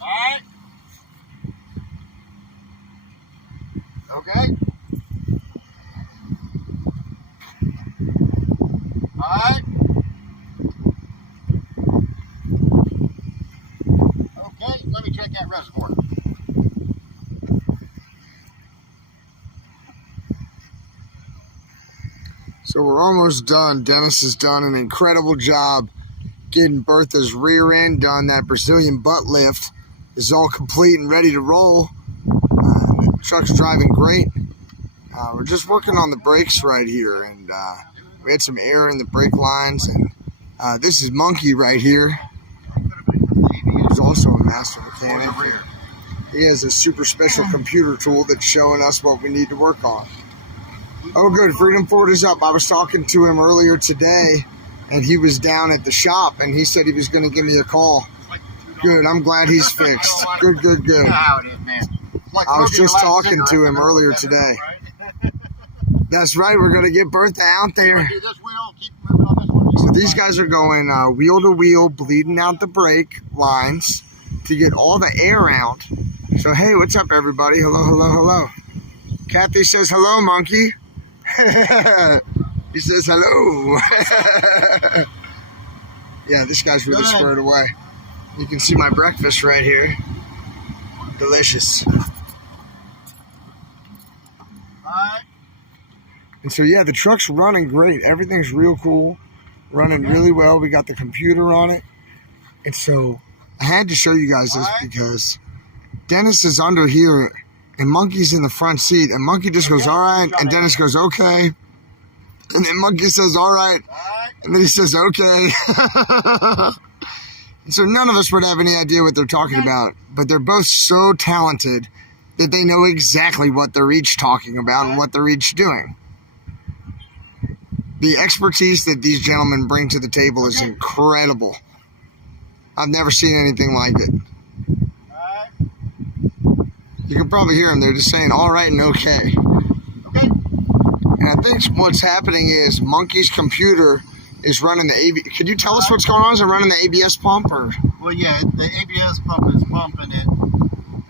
Alright. Okay. Alright. Okay, let me check that reservoir. So we're almost done. Dennis has done an incredible job getting Bertha's rear end done. That Brazilian butt lift is all complete and ready to roll. The truck's driving great. We're just working on the brakes right here, and we had some air in the brake lines. And this is Monkey right here. He's also a master mechanic. He has a super special computer tool that's showing us what we need to work on. Oh, good. Freedom Ford is up. I was talking to him earlier today, and he was down at the shop, and he said he was going to give me a call. Good. I'm glad he's fixed. Good, good, good. I was just talking to him earlier today. That's right. We're going to get Bertha out there. So these guys are going wheel to wheel, bleeding out the brake lines to get all the air out. So, hey, what's up, everybody? Hello, hello, hello. Kathy says, hello, Monkey. He says, hello. Yeah, this guy's really squared away. You can see my breakfast right here. Delicious. And so, yeah, the truck's running great. Everything's real cool. Running really well. We got the computer on it. And so I had to show you guys this because Dennis is under here and Monkey's in the front seat. And Monkey just goes, all right. And Dennis goes, okay. And then Monkey says, all right. And then he says, okay. And so none of us would have any idea what they're talking about. But they're both so talented that they know exactly what they're each talking about and what they're each doing. The expertise that these gentlemen bring to the table is incredible. I've never seen anything like it. You can probably hear them. They're just saying all right and okay. And I think what's happening is Monkey's computer is running the ABS. Could you tell us what's going on? Is it running the ABS pump? Or? Well, yeah, the ABS pump is pumping it,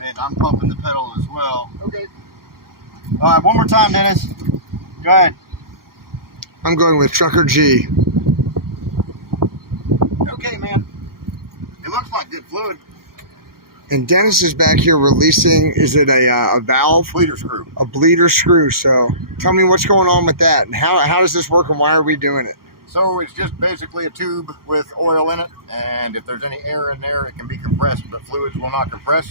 and I'm pumping the pedal as well. Okay. All right, one more time, Dennis. Go ahead. I'm going with Trucker G. Okay, man. It looks like good fluid. And Dennis is back here releasing, is it a valve? Bleeder screw. A bleeder screw. So tell me what's going on with that. And how does this work and why are we doing it? So it's just basically a tube with oil in it. And if there's any air in there, it can be compressed, but fluids will not compress.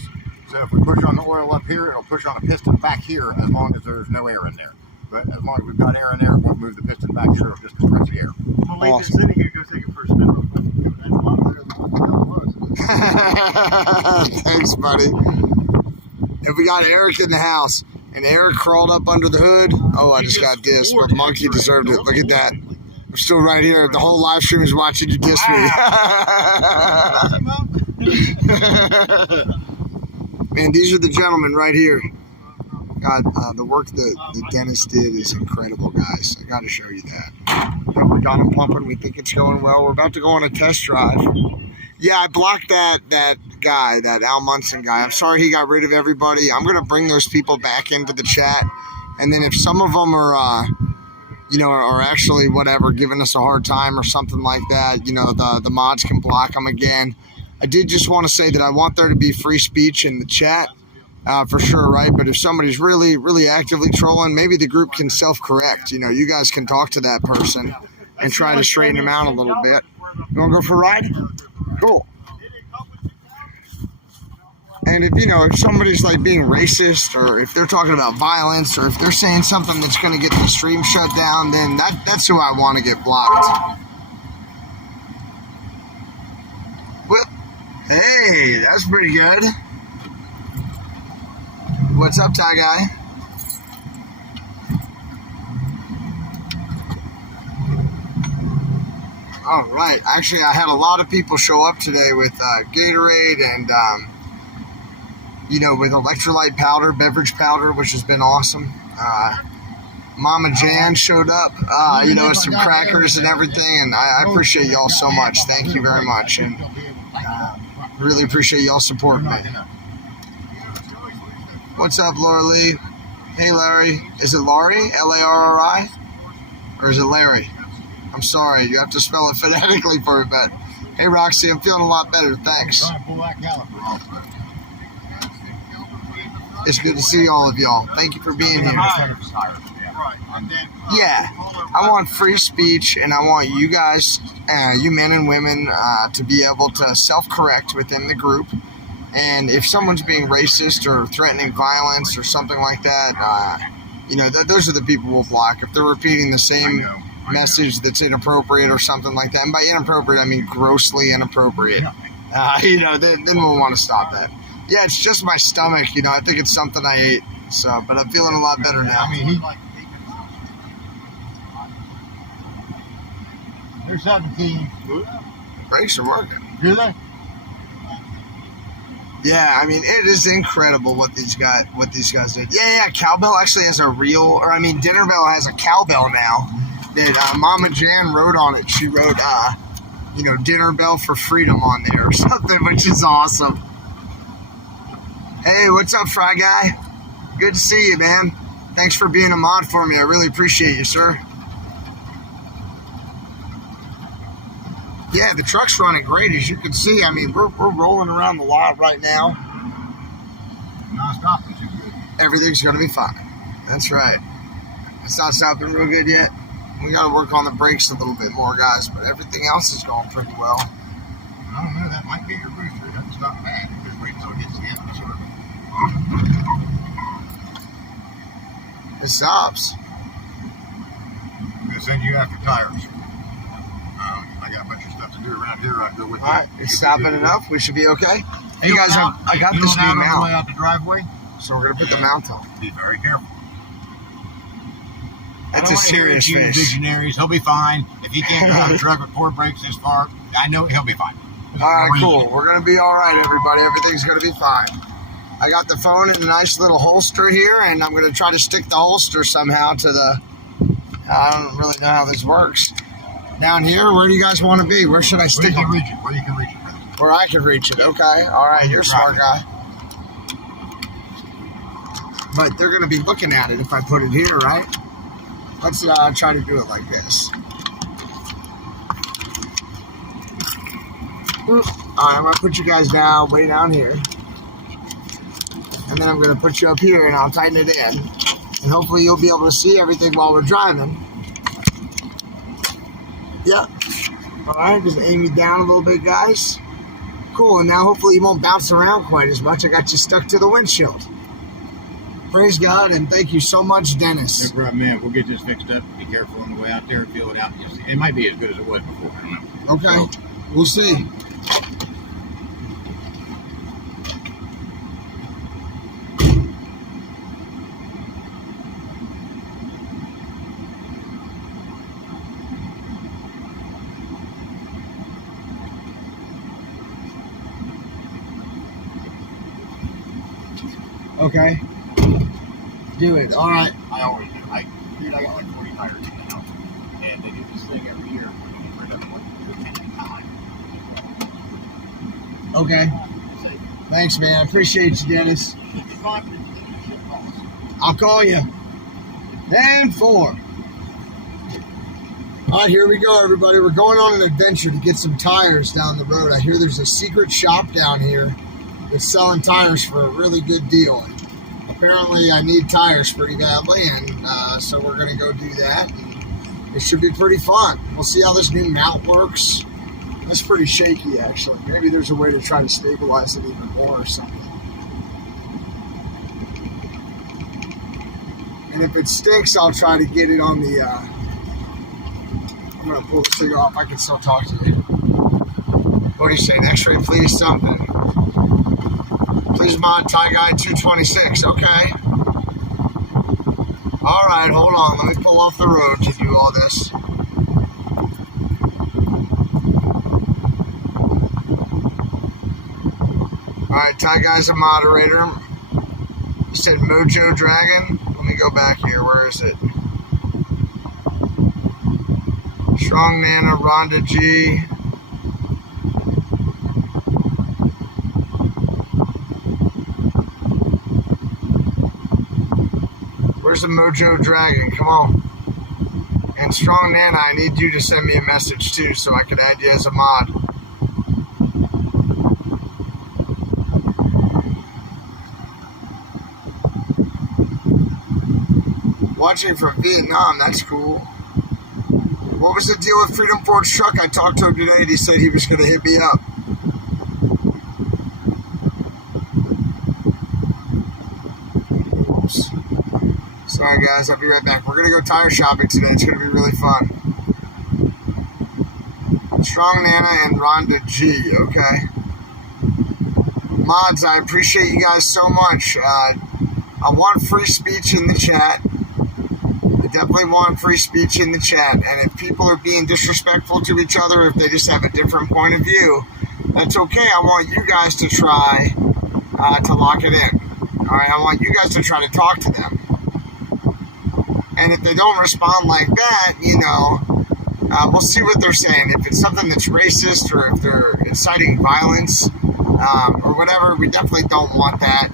So if we push on the oil up here, it'll push on a piston back here as long as there's no air in there. But as long as we've got air in there, it won't move the piston back here. It'll just compress the air. I'm going to leave this sitting here, go take it for a spin real quick. That's a lot better than what it was. Thanks, buddy. If we got Eric in the house and Eric crawled up under the hood, oh, I just got dissed, but Monkey deserved it. Look at that. I'm still right here. The whole live stream is watching you diss me. Man, these are the gentlemen right here. God, the work that Dennis did is incredible, guys. I got to show you that. We got him pumping. We think it's going well. We're about to go on a test drive. Yeah, I blocked that guy, that Al Munson guy. I'm sorry he got rid of everybody. I'm going to bring those people back into the chat. And then if some of them are, are actually whatever, giving us a hard time or something like that, the mods can block them again. I did just want to say that I want there to be free speech in the chat. For sure, right? But if somebody's really, really actively trolling, maybe the group can self-correct. You guys can talk to that person and try to straighten them out a little bit. You want to go for a ride? Cool. And if somebody's like being racist, or if they're talking about violence, or if they're saying something that's going to get the stream shut down, then that's who I want to get blocked. Well, hey, that's pretty good. What's up, Ty Guy? All right. Actually, I had a lot of people show up today with Gatorade and, with electrolyte powder, beverage powder, which has been awesome. Mama Jan showed up, with some crackers and everything, and I appreciate y'all so much. Thank you very much. And Really appreciate y'all supporting me. What's up, Laura Lee? Hey, Larry. Is it Laurie? Larri? Or is it Larry? I'm sorry. You have to spell it phonetically for me, but hey, Roxy, I'm feeling a lot better. Thanks. It's good to see all of y'all. Thank you for being here. Yeah, I want free speech, and I want you guys, you men and women, to be able to self-correct within the group. And if someone's being racist or threatening violence or something like that, those are the people we'll block. If they're repeating the same message that's inappropriate or something like that, and by inappropriate I mean grossly inappropriate, then we'll want to stop that. Yeah, it's just my stomach, I think it's something I ate, but I'm feeling a lot better now. They're 17. Brakes are working. Do they? Yeah, it is incredible what these guys did. Yeah, Cowbell actually has Dinner Bell has a cowbell now that Mama Jan wrote on it. She wrote, Dinner Bell for Freedom on there or something, which is awesome. Hey, what's up, Fry Guy? Good to see you, man. Thanks for being a mod for me. I really appreciate you, sir. Yeah, the truck's running great, as you can see. We're rolling around the lot right now. Not stopping too good. Everything's going to be fine. That's right. It's not stopping real good yet. We got to work on the brakes a little bit more, guys, but everything else is going pretty well. I don't know. That might be your booster. That's not bad. Just wait until it hits the atmosphere. It stops. I'm going to send you after tires. I got a bunch of stuff to do around here. I'll go with you. All right, it's stopping enough. We should be okay. Hey, guys, I got this new mount. On the way mount. out the driveway. So we're going to put the mount on. Be very careful. That's a serious fish. Visionaries. He'll be fine. If he can't drive a truck with 4 brakes this far, I know he'll be fine. All right, cool. We're going to be all right, everybody. Everything's going to be fine. I got the phone in a nice little holster here, and I'm going to try to stick the holster somehow to the... I don't really know how this works. Down here, where do you guys want to be? Where should I stick it? Where you can reach it. Where I can reach it. Okay. All right. You're a smart guy. But they're going to be looking at it if I put it here, right? Let's try to do it like this. All right. I'm going to put you guys down, way down here. And then I'm going to put you up here, and I'll tighten it in. And hopefully you'll be able to see everything while we're driving. Yeah. All right, just aim me down a little bit, guys. Cool, and now hopefully you won't bounce around quite as much. I got you stuck to the windshield. Praise God, and thank you so much, Dennis. No problem, man. We'll get this fixed up. Be careful on the way out there and feel it out. It might be as good as it was before. I don't know. Okay, we'll see. Okay. Do it. All right. I always do. I got like 40 tires in the house. And they do this thing every year. We're going to get rid of them like 10 times. Okay. Thanks, man. I appreciate you, Dennis. I'll call you. And 4. All right, here we go, everybody. We're going on an adventure to get some tires down the road. I hear there's a secret shop down here that's selling tires for a really good deal. Apparently, I need tires pretty badly, and so we're going to go do that. And it should be pretty fun. We'll see how this new mount works. That's pretty shaky, actually. Maybe there's a way to try to stabilize it even more or something. And if it stinks, I'll try to get it on the... I'm going to pull this thing off. I can still talk to you. What do you say? X-ray, please, something. Please mod Tie Guy 226. Okay. All right, hold on. Let me pull off the road to do all this. All right, Tie Guy's a moderator. You said Mojo Dragon. Let me go back here. Where is it? Strong Nana, Rhonda G. There's a Mojo Dragon. Come on. And Strong Nana, I need you to send me a message too so I can add you as a mod. Watching from Vietnam, that's cool. What was the deal with Freedom Forge Truck? I talked to him today and he said he was going to hit me up. Oops. Sorry guys, I'll be right back. We're going to go tire shopping today. It's going to be really fun. Strong Nana and Rhonda G, okay? Mods, I appreciate you guys so much. I want free speech in the chat. Definitely want free speech in the chat, and if people are being disrespectful to each other, if they just have a different point of view, that's okay. I want you guys to try to lock it in. All right, I want you guys to try to talk to them, and if they don't respond like that, you know, we'll see what they're saying. If it's something that's racist or if they're inciting violence or whatever, we definitely don't want that.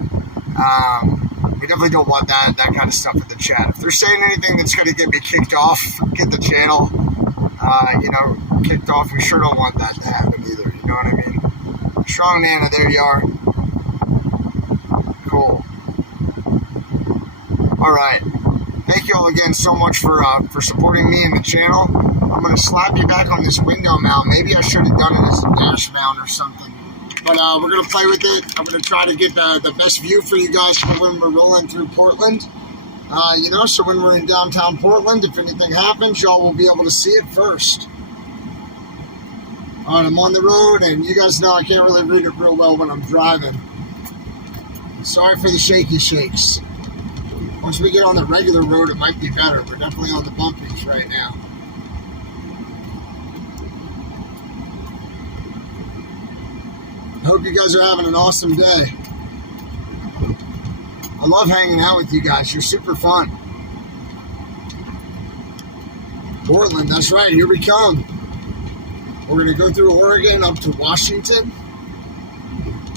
We definitely don't want that kind of stuff in the chat. If they're saying anything that's going to get me kicked off, get the channel, you know, kicked off, we sure don't want that to happen either. You know what I mean? Strong Nana, there you are. Cool. All right. Thank you all again so much for supporting me and the channel. I'm going to slap you back on this window mount. Maybe I should have done it as a dash mount or something. But we're going to play with it. I'm going to try to get the best view for you guys when we're rolling through Portland. You know, so when we're in downtown Portland, if anything happens, y'all will be able to see it first. All right, I'm on the road, and you guys know I can't really read it real well when I'm driving. Sorry for the shaky shakes. Once we get on the regular road, it might be better. We're definitely on the bumpies right now. I hope you guys are having an awesome day. I love hanging out with you guys. You're super fun. Portland, that's right. Here we come. We're going to go through Oregon up to Washington.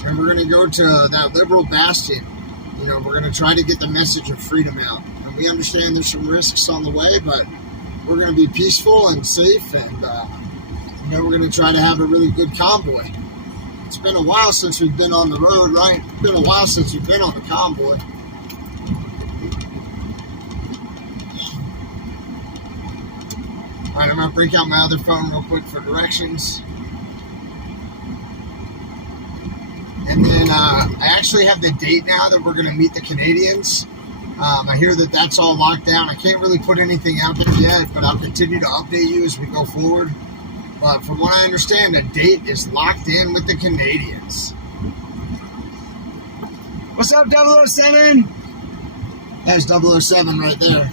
And we're going to go to that liberal bastion. You know, we're going to try to get the message of freedom out. And we understand there's some risks on the way, but we're going to be peaceful and safe. And, you know, we're going to try to have a really good convoy. It's been a while since we've been on the road, right? It's been a while since we've been on the convoy. All right, I'm going to break out my other phone real quick for directions. And then I actually have the date now that we're going to meet the Canadians. I hear that that's all locked down. I can't really put anything out there yet, but I'll continue to update you as we go forward. But from what I understand, the date is locked in with the Canadians. What's up, 007? There's 007 right there.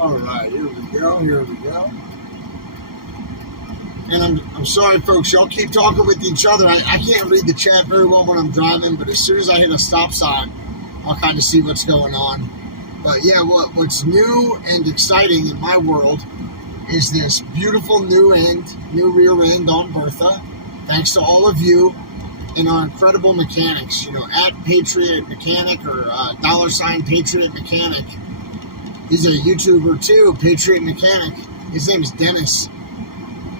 All right, here we go, here we go. And I'm sorry, folks, y'all keep talking with each other. I can't read the chat very well when I'm driving, but as soon as I hit a stop sign, I'll kind of see what's going on. But yeah, what's new and exciting in my world is this beautiful new rear end on Bertha. Thanks to all of you and our incredible mechanics, you know, at Patriot Mechanic or $Patriot Mechanic. He's a YouTuber too, Patriot Mechanic. His name is Dennis.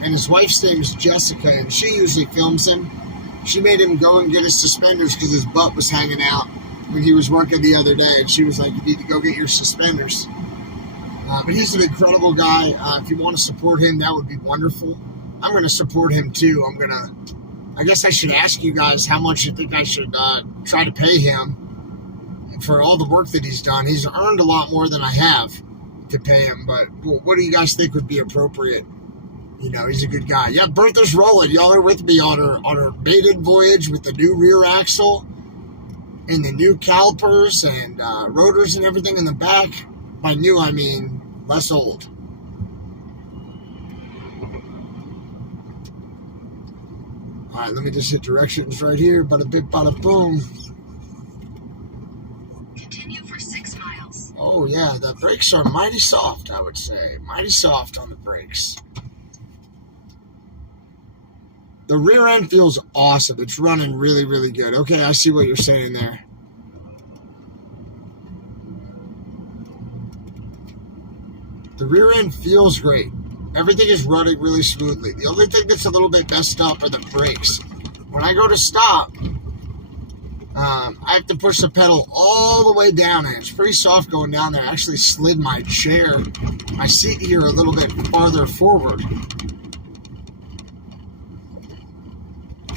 And his wife's name is Jessica, and she usually films him. She made him go and get his suspenders because his butt was hanging out when he was working the other day, and she was like, you need to go get your suspenders. But he's an incredible guy. If you want to support him, that would be wonderful. I'm going to support him too. I guess I should ask you guys how much you think I should try to pay him for all the work that he's done. He's earned a lot more than I have to pay him, but what do you guys think would be appropriate? You know, he's a good guy. Yeah, Bertha's rolling. Y'all are with me on her maiden voyage with the new rear axle and the new calipers and rotors and everything in the back. By new, I mean less old. All right, let me just hit directions right here. Bada bip, bada boom. Continue for 6 miles. Oh, yeah, the brakes are mighty soft, I would say. Mighty soft on the brakes. The rear end feels awesome. It's running really, really good. Okay, I see what you're saying there. The rear end feels great. Everything is running really smoothly. The only thing that's a little bit messed up are the brakes. When I go to stop, I have to push the pedal all the way down, and it's pretty soft going down there. I actually slid my seat here a little bit farther forward.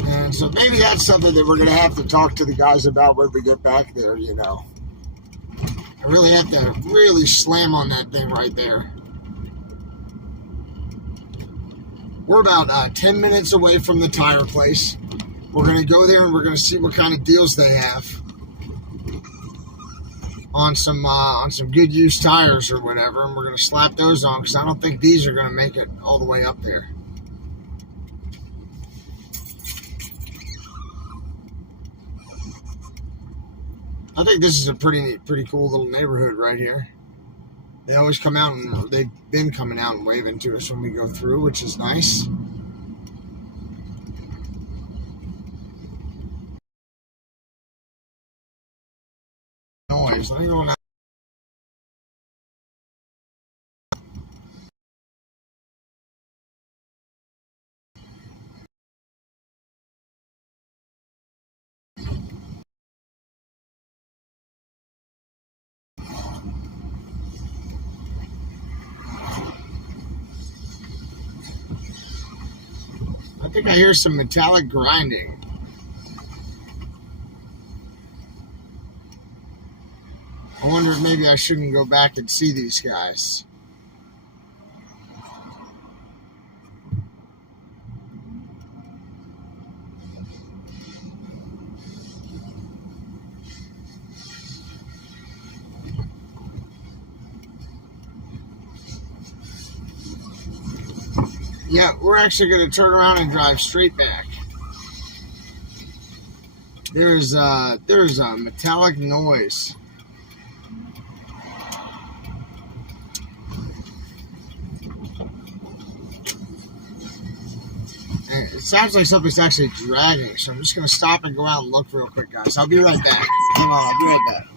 And so maybe that's something that we're going to have to talk to the guys about when we get back there, you know. I really have to really slam on that thing right there. We're about 10 minutes away from the tire place. We're going to go there and we're going to see what kind of deals they have on some good used tires or whatever, and we're going to slap those on because I don't think these are going to make it all the way up there. I think this is a pretty cool little neighborhood right here. They always come out and they've been coming out and waving to us when we go through, which is nice. Noise. Let me go now. I think I hear some metallic grinding. I wonder if maybe I shouldn't go back and see these guys. Yeah, we're actually going to turn around and drive straight back. There's a metallic noise. And it sounds like something's actually dragging, so I'm just going to stop and go out and look real quick, guys. I'll be right back. Hang on, I'll be right back.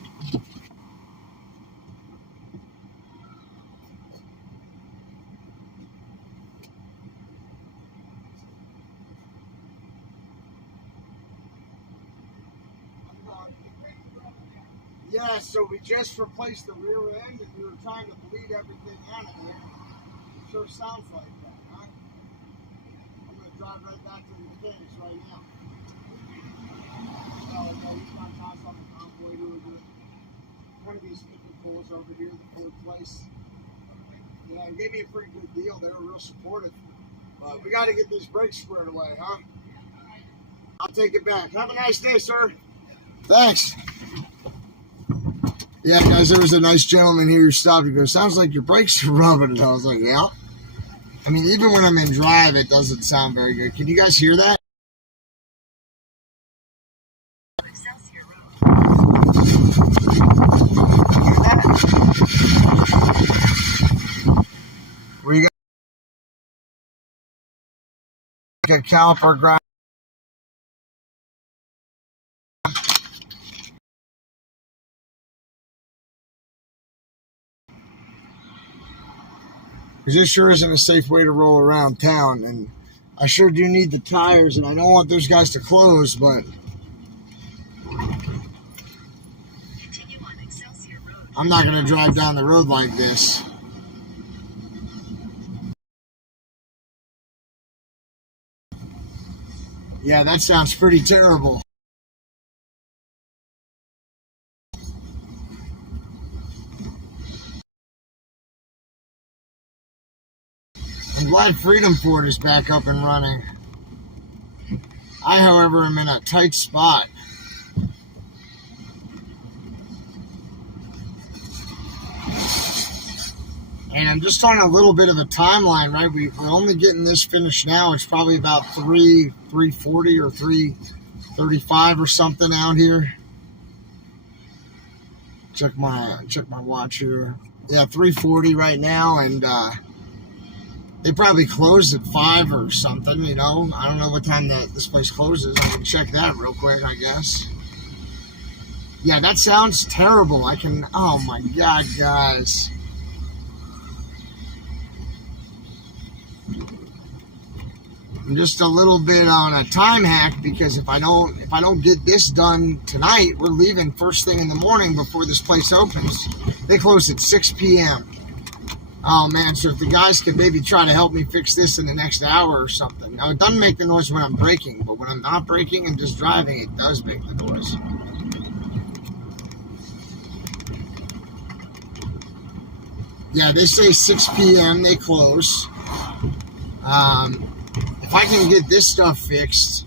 Yeah, so we just replaced the rear end and we were trying to bleed everything out of there. Sure sounds like that, huh? I'm going to drive right back to the mechanics right now. Oh, no, he's got toss on the convoy doing good. One of these people pulls over here, the Ford place. Yeah, they gave me a pretty good deal. They were real supportive. But we got to get these brakes squared away, huh? I'll take it back. Have a nice day, sir. Thanks. Yeah, guys, there was a nice gentleman here who stopped and goes, sounds like your brakes are rubbing. And I was like, yeah. I mean, even when I'm in drive, it doesn't sound very good. Can you guys hear that? Where you got a caliper grind? Because this sure isn't a safe way to roll around town, and I sure do need the tires, and I don't want those guys to close, but I'm not going to drive down the road like this. Yeah, that sounds pretty terrible. I'm glad Freedom Ford is back up and running. I, however, am in a tight spot. And I'm just on a little bit of a timeline, right? We're only getting this finished now. It's probably about 340 or 335 or something out here. Check my watch here. Yeah, 340 right now, and They probably closed at 5 or something, you know. I don't know what time this place closes. I can check that real quick, I guess. Yeah, that sounds terrible. Oh my God, guys. I'm just a little bit on a time hack because if I don't get this done tonight, we're leaving first thing in the morning before this place opens. They close at 6 p.m. Oh man, so if the guys could maybe try to help me fix this in the next hour or something. Now, it doesn't make the noise when I'm braking, but when I'm not braking and just driving, it does make the noise. Yeah, they say 6 p.m. they close. If I can get this stuff fixed,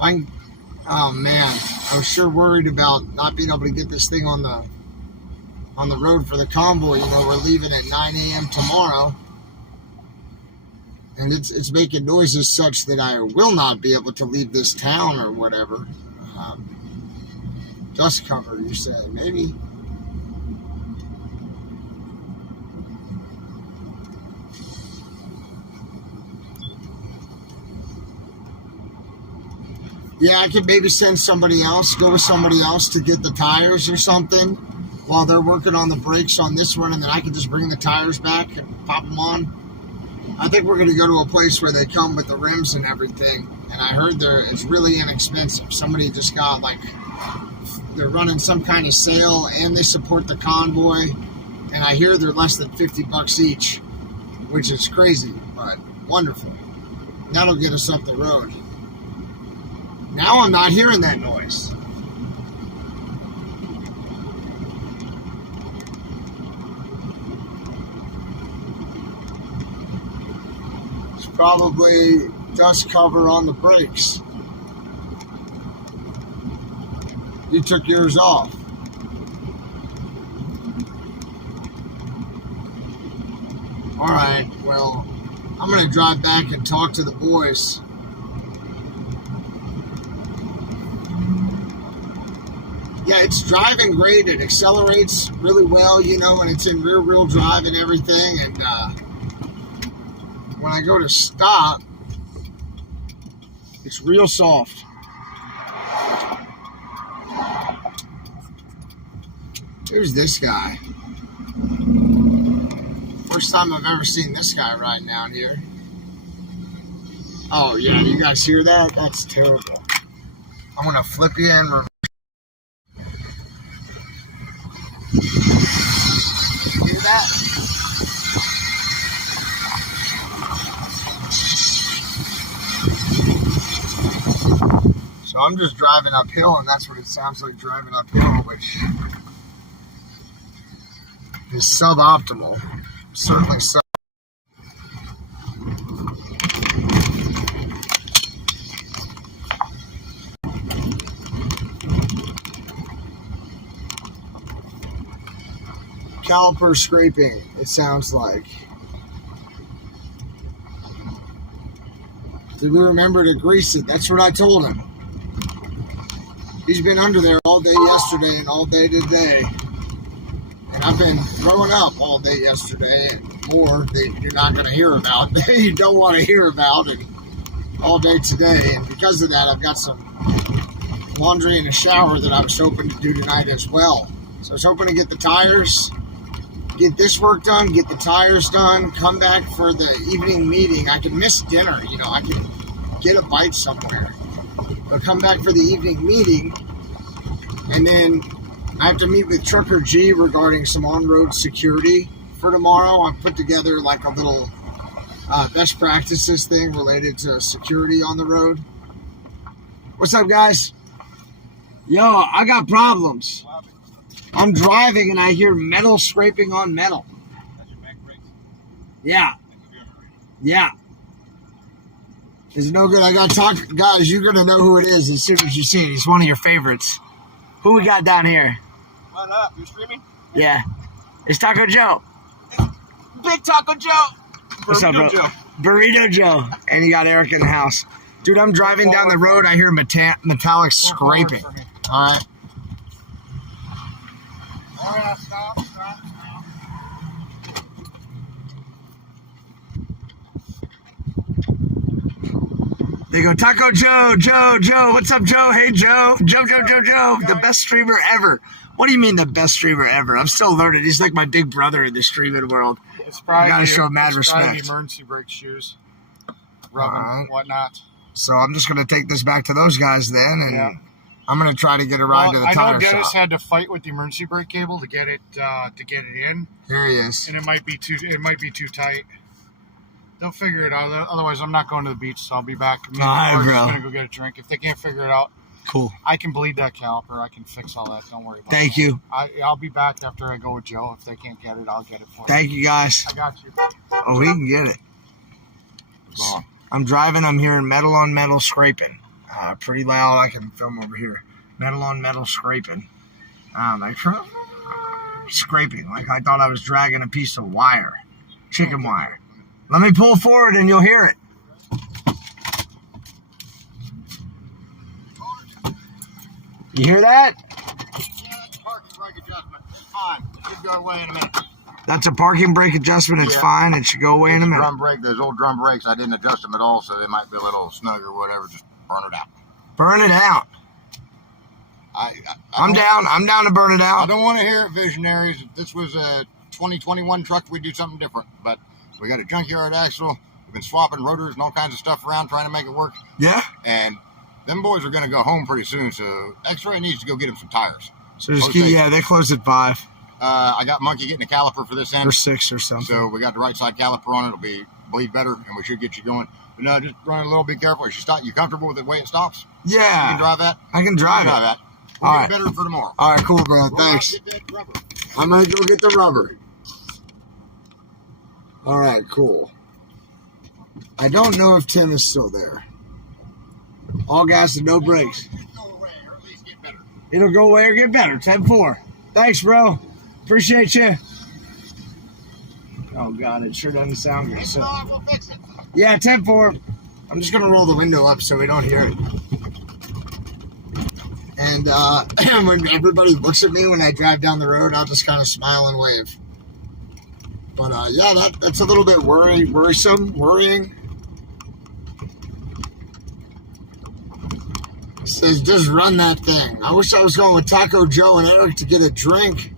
oh man, I was sure worried about not being able to get this thing on the road for the convoy. You know, we're leaving at 9 a.m. tomorrow, and it's making noises such that I will not be able to leave this town or whatever. Dust cover, you say? Maybe. Yeah, I could maybe send somebody else, go with somebody else to get the tires or something while they're working on the brakes on this one, and then I can just bring the tires back and pop them on. I think we're going to go to a place where they come with the rims and everything, and I heard it's really inexpensive. Somebody just got, they're running some kind of sale, and they support the convoy, and I hear they're less than $50 each, which is crazy, but wonderful. That'll get us up the road. Now I'm not hearing that noise. It's probably dust cover on the brakes. You took yours off. Alright, well, I'm going to drive back and talk to the boys. Yeah, it's driving great. It accelerates really well, you know, and it's in rear-wheel drive and everything. And when I go to stop, it's real soft. Who's this guy? First time I've ever seen this guy riding down here. Oh, yeah, you guys hear that? That's terrible. I'm going to flip you in reverse. Hear that? So I'm just driving uphill, and that's what it sounds like driving uphill, which is suboptimal. Certainly sub. Caliper scraping, it sounds like. Did we remember to grease it? That's what I told him. He's been under there all day yesterday and all day today. And I've been throwing up all day yesterday and more that you're not going to hear about. You don't want to hear about it all day today. And because of that, I've got some laundry and a shower that I was hoping to do tonight as well. So I was hoping to get the tires, get this work done, get the tires done, come back for the evening meeting. I could miss dinner, you know, I could get a bite somewhere. But come back for the evening meeting, and then I have to meet with Trucker G regarding some on-road security for tomorrow. I've put together like a little best practices thing related to security on the road. What's up, guys? Yo, I got problems. I'm driving and I hear metal scraping on metal. Yeah. Yeah. It's no good. I got to talk. Guys, you're going to know who it is as soon as you see it. He's one of your favorites. Who we got down here? What up? You streaming? Yeah. It's Taco Joe. Big Taco Joe. What's up, bro? Joe. Burrito Joe. And you got Eric in the house. Dude, I'm driving down the road. I hear metallic scraping. All right. All right, stop. They go, Taco Joe, Joe. What's up, Joe? Hey, Joe. Joe. The best streamer ever. What do you mean the best streamer ever? I'm still learning. He's like my big brother in the streaming world. It's probably, gotta show mad it's probably respect. the emergency brake shoes. Rubbing, whatnot. So I'm just going to take this back to those guys then, and Yeah. I'm going to try to get a ride to the I tire know Dennis shop. had to fight with the emergency brake cable to get it in, Here he is. and it might be too tight. They'll figure it out. Otherwise, I'm not going to the beach, so I'll be back. Me and All right, Mark's bro. just gonna go get a drink. If they can't figure it out, Cool. I can bleed that caliper. I can fix all that. Don't worry about it. Thank you. I'll be back after I go with Joe. If they can't get it, I'll get it for them. Thank you, guys. I got you. Oh, he can get it. Gone. I'm driving. I'm hearing metal on metal scraping. Pretty loud. I can film over here. Metal on metal scraping. Like scraping. Like I thought I was dragging a piece of wire. Chicken wire. Let me pull forward and you'll hear it. You hear that? Yeah, that's a parking brake adjustment. It's fine. It should go away in a minute. That's a parking brake adjustment. It's fine. It should go away in a minute. Drum brake, those old drum brakes, I didn't adjust them at all, so they might be a little snug or whatever. Just burn it out. Burn it out. I'm down. I'm down to burn it I out. don't want to hear it, visionaries. If this was a 2021 truck, we'd do something different. But we got a junkyard axle. We've been swapping rotors and all kinds of stuff around trying to make it work. Yeah. And them boys are going to go home pretty soon, so X-Ray needs to go get them some tires. So just keep, yeah, they close at 5 I got Monkey getting a caliper for this end. or 6 or something. So we got the right side caliper on it. It'll be bleed better, and we should get you going. But no, just run a little. Be careful. If you stop, you comfortable with the way it stops? You Yeah. can drive that. I can drive You can it. drive that. We'll All get right. better for tomorrow. All right, cool, bro. Roll out, Thanks. get that rubber. I'm going to go get the rubber. All right, cool. I don't know if Tim is still there. All gas and no brakes. Go away, or at least get better. It'll go away or get better. 10-4. Thanks, bro. Appreciate you. Oh, God, it sure doesn't sound good. So, We'll fix it. yeah, 10-4. I'm just going to roll the window up so we don't hear it. And when everybody looks at me when I drive down the road, I'll just kind of smile and wave. But, yeah, that's a little bit worrying. It says, just run that thing. I wish I was going with Taco Joe and Eric to get a drink.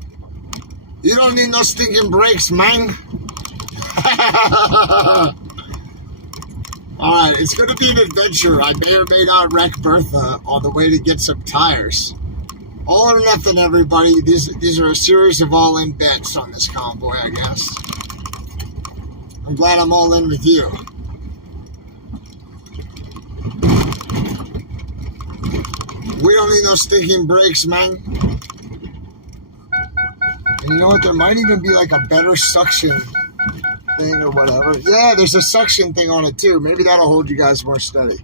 You don't need no stinking brakes, man. Alright, it's going to be an adventure. I may or may not wreck Bertha on the way to get some tires. All or nothing, everybody. These are a series of all-in bets on this convoy, I guess. I'm glad I'm all in with you. We don't need no stinking brakes, man. And you know what? There might even be like a better suction thing or whatever. Yeah, there's a suction thing on it too. Maybe that'll hold you guys more steady.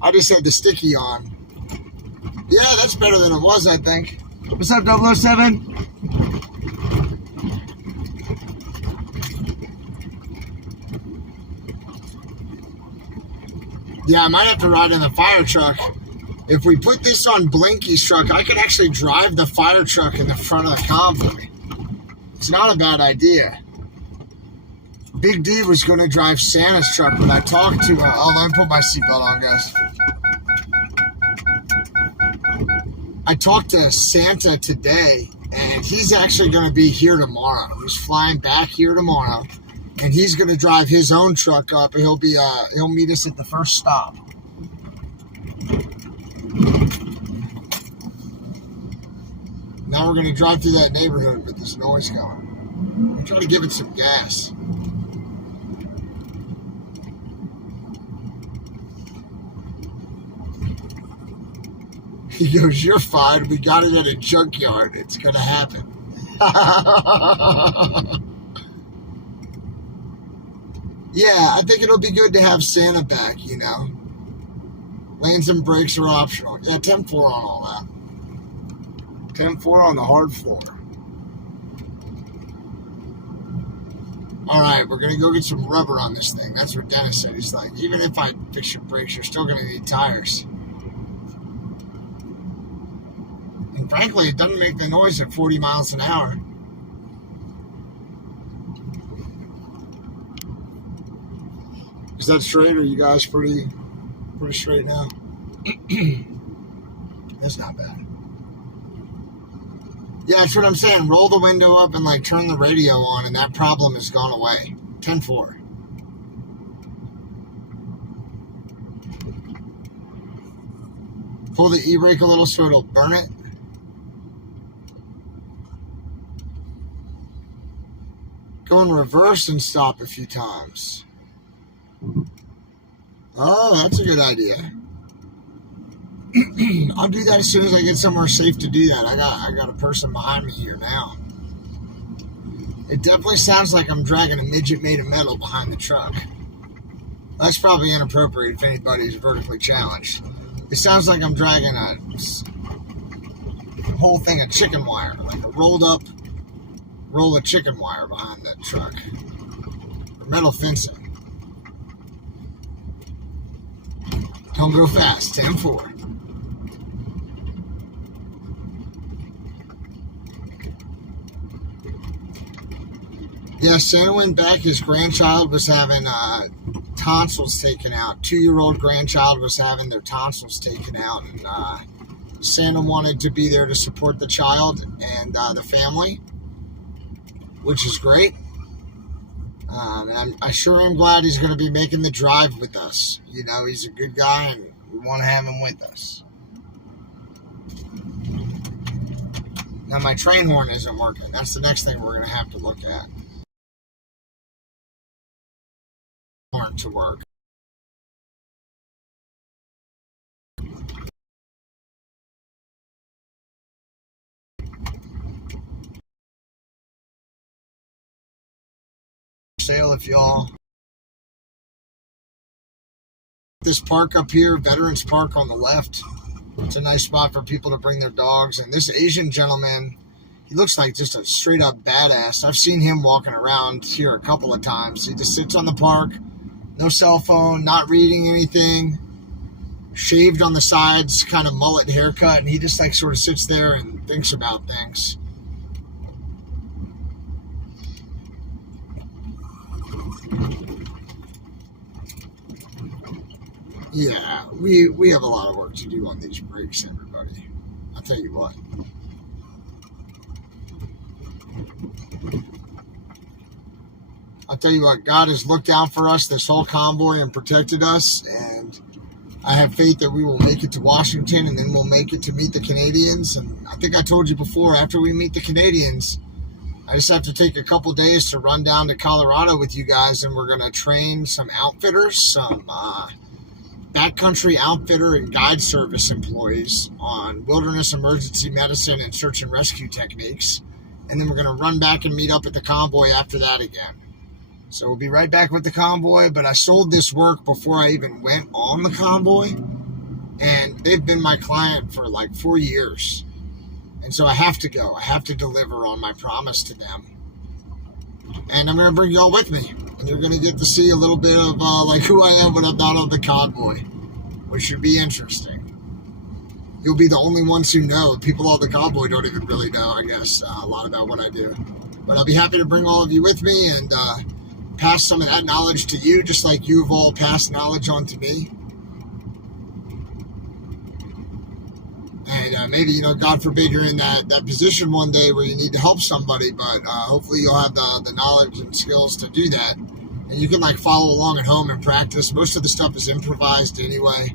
I just had the sticky on. Yeah, that's better than it was, I think. What's up, 007? Yeah, I might have to ride in the fire truck. If we put this on Blinky's truck, I could actually drive the fire truck in the front of the convoy. It's not a bad idea. Big D was going to drive Santa's truck, but I talked to her. Oh, let me put my seatbelt on, guys. I talked to Santa today, and he's actually going to be here tomorrow. He's flying back here tomorrow, and he's going to drive his own truck up, and he'll meet us at the first stop. Now we're going to drive through that neighborhood with this noise going. I'm trying to give it some gas. He goes, you're fine. We got it at a junkyard. It's going to happen. Yeah, I think it'll be good to have Santa back, you know. Lanes and brakes are optional. Yeah, 10-4 on all that. 10-4 on the hard floor. All right, we're going to go get some rubber on this thing. That's what Dennis said. He's like, even if I fix your brakes, you're still going to need tires. And frankly, it doesn't make the noise at 40 miles an hour. Is that straight, or you guys pretty Pretty straight now. That's not bad. Yeah, that's what I'm saying. Roll the window up and like turn the radio on, and that problem has gone away. 10-4. Pull the e-brake a little so it'll burn it. Go in reverse and stop a few times. Oh, that's a good idea. I'll do that as soon as I get somewhere safe to do that. I got a person behind me here now. It definitely sounds like I'm dragging a midget made of metal behind the truck. That's probably inappropriate if anybody's vertically challenged. It sounds like I'm dragging a whole thing of chicken wire, like a rolled up roll of chicken wire behind that truck. Or metal fencing. Don't go fast. 10-4. Yeah, Santa went back. His grandchild was having tonsils taken out. 2-year-old grandchild was having their tonsils taken out. And Santa wanted to be there to support the child and the family, which is great. And I sure am glad he's going to be making the drive with us. You know, he's a good guy, and we want to have him with us. Now, my train horn isn't working. That's the next thing we're going to have to look at. Horn to work. Sale if y'all. This park up here, Veterans Park on the left. It's a nice spot for people to bring their dogs. And this Asian gentleman, he looks like just a straight up badass. I've seen him walking around here a couple of times. He just sits on the park, no cell phone, not reading anything, shaved on the sides, kind of mullet haircut, and he just like sort of sits there and thinks about things. Yeah, we have a lot of work to do on these brakes, everybody. I'll tell you what. I'll tell you what, God has looked out for us this whole convoy and protected us, and I have faith that we will make it to Washington, and then we'll make it to meet the Canadians. And I think I told you before, after we meet the Canadians, I just have to take a couple days to run down to Colorado with you guys, and we're going to train some outfitters, some backcountry outfitter and guide service employees on wilderness emergency medicine and search and rescue techniques. And then we're going to run back and meet up at the convoy after that again. So we'll be right back with the convoy, but I sold this work before I even went on the convoy, and they've been my client for like 4 years. And so I have to go. I have to deliver on my promise to them. And I'm going to bring y'all with me. And you're going to get to see a little bit of like who I am when I'm not on the convoy, which should be interesting. You'll be the only ones who know. People on the convoy don't even really know, I guess, a lot about what I do. But I'll be happy to bring all of you with me and pass some of that knowledge to you, just like you've all passed knowledge on to me. And maybe, you know, God forbid you're in that position one day where you need to help somebody, but hopefully you'll have the knowledge and skills to do that. And you can like follow along at home and practice. Most of the stuff is improvised anyway,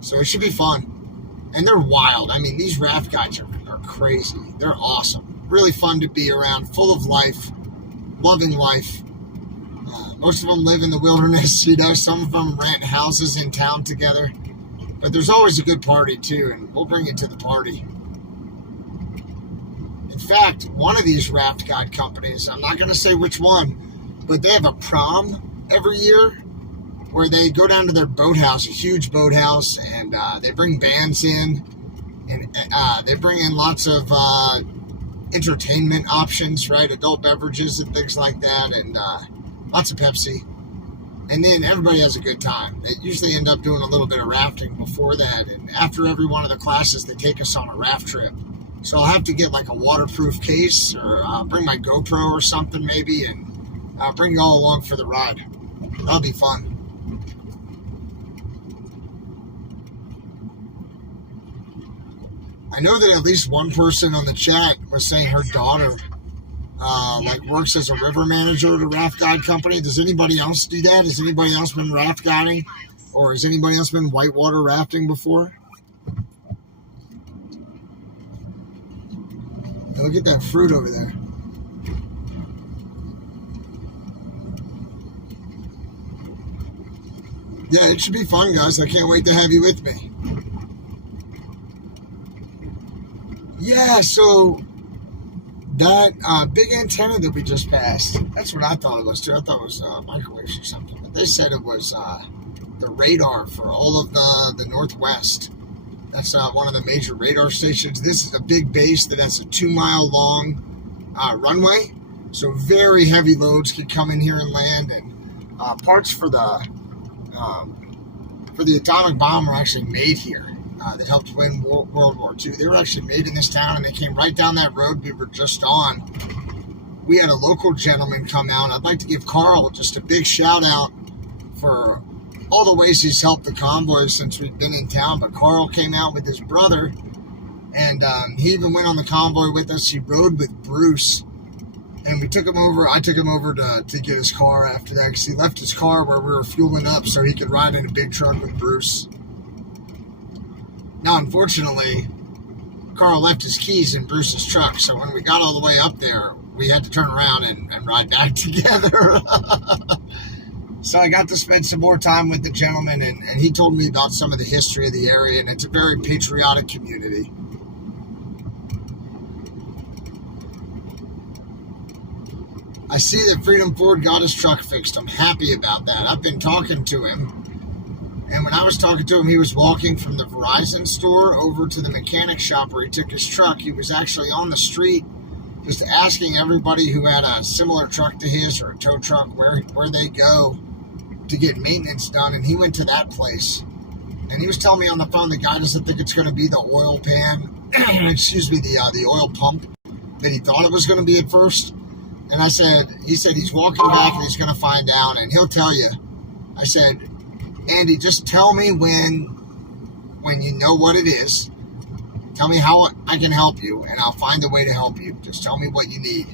so it should be fun. And they're wild. I mean, these raft guides are crazy. They're awesome. Really fun to be around, full of life, loving life. Most of them live in the wilderness, you know. Some of them rent houses in town together. But there's always a good party, too, and we'll bring it to the party. In fact, one of these raft guide companies, I'm not going to say which one, but they have a prom every year where they go down to their boathouse, a huge boathouse, and they bring bands in, and they bring in lots of entertainment options, right? Adult beverages and things like that, and lots of Pepsi. And then everybody has a good time. They usually end up doing a little bit of rafting before that. And after every one of the classes, they take us on a raft trip. So I'll have to get like a waterproof case or bring my GoPro or something maybe and bring you all along for the ride. That'll be fun. I know that at least one person on the chat was saying her daughter works as a river manager at a raft guide company. Does anybody else do that? Has anybody else been raft guiding? Or has anybody else been whitewater rafting before? Now look at that fruit over there. Yeah, it should be fun, guys. I can't wait to have you with me. Yeah, so that big antenna that we just passed, that's what I thought it was too. I thought it was microwaves or something. But they said it was the radar for all of the Northwest. That's one of the major radar stations. This is a big base that has a 2-mile long runway. So very heavy loads could come in here and land. And parts for the atomic bomb were actually made here. That helped win World War II. They were actually made in this town, and they came right down that road we were just on. We had a local gentleman come out. I'd like to give Carl just a big shout out for all the ways he's helped the convoy since we've been in town. But Carl came out with his brother, and he even went on the convoy with us. He rode with Bruce, and we took him over. I took him over to get his car after that, because he left his car where we were fueling up so he could ride in a big truck with Bruce. Now, unfortunately, Carl left his keys in Bruce's truck, so when we got all the way up there, we had to turn around and ride back together. So I got to spend some more time with the gentleman, and he told me about some of the history of the area, and it's a very patriotic community. I see that Freedom Ford got his truck fixed. I'm happy about that. I've been talking to him. And when I was talking to him, he was walking from the Verizon store over to the mechanic shop where he took his truck. He was actually on the street just asking everybody who had a similar truck to his or a tow truck where they go to get maintenance done. And he went to that place. And he was telling me on the phone, the guy doesn't think it's going to be the oil pan, excuse me, the oil pump that he thought it was going to be at first. And he said he's walking back and he's going to find out and he'll tell you. I said, Andy, just tell me when you know what it is. Tell me how I can help you, and I'll find a way to help you. Just tell me what you need.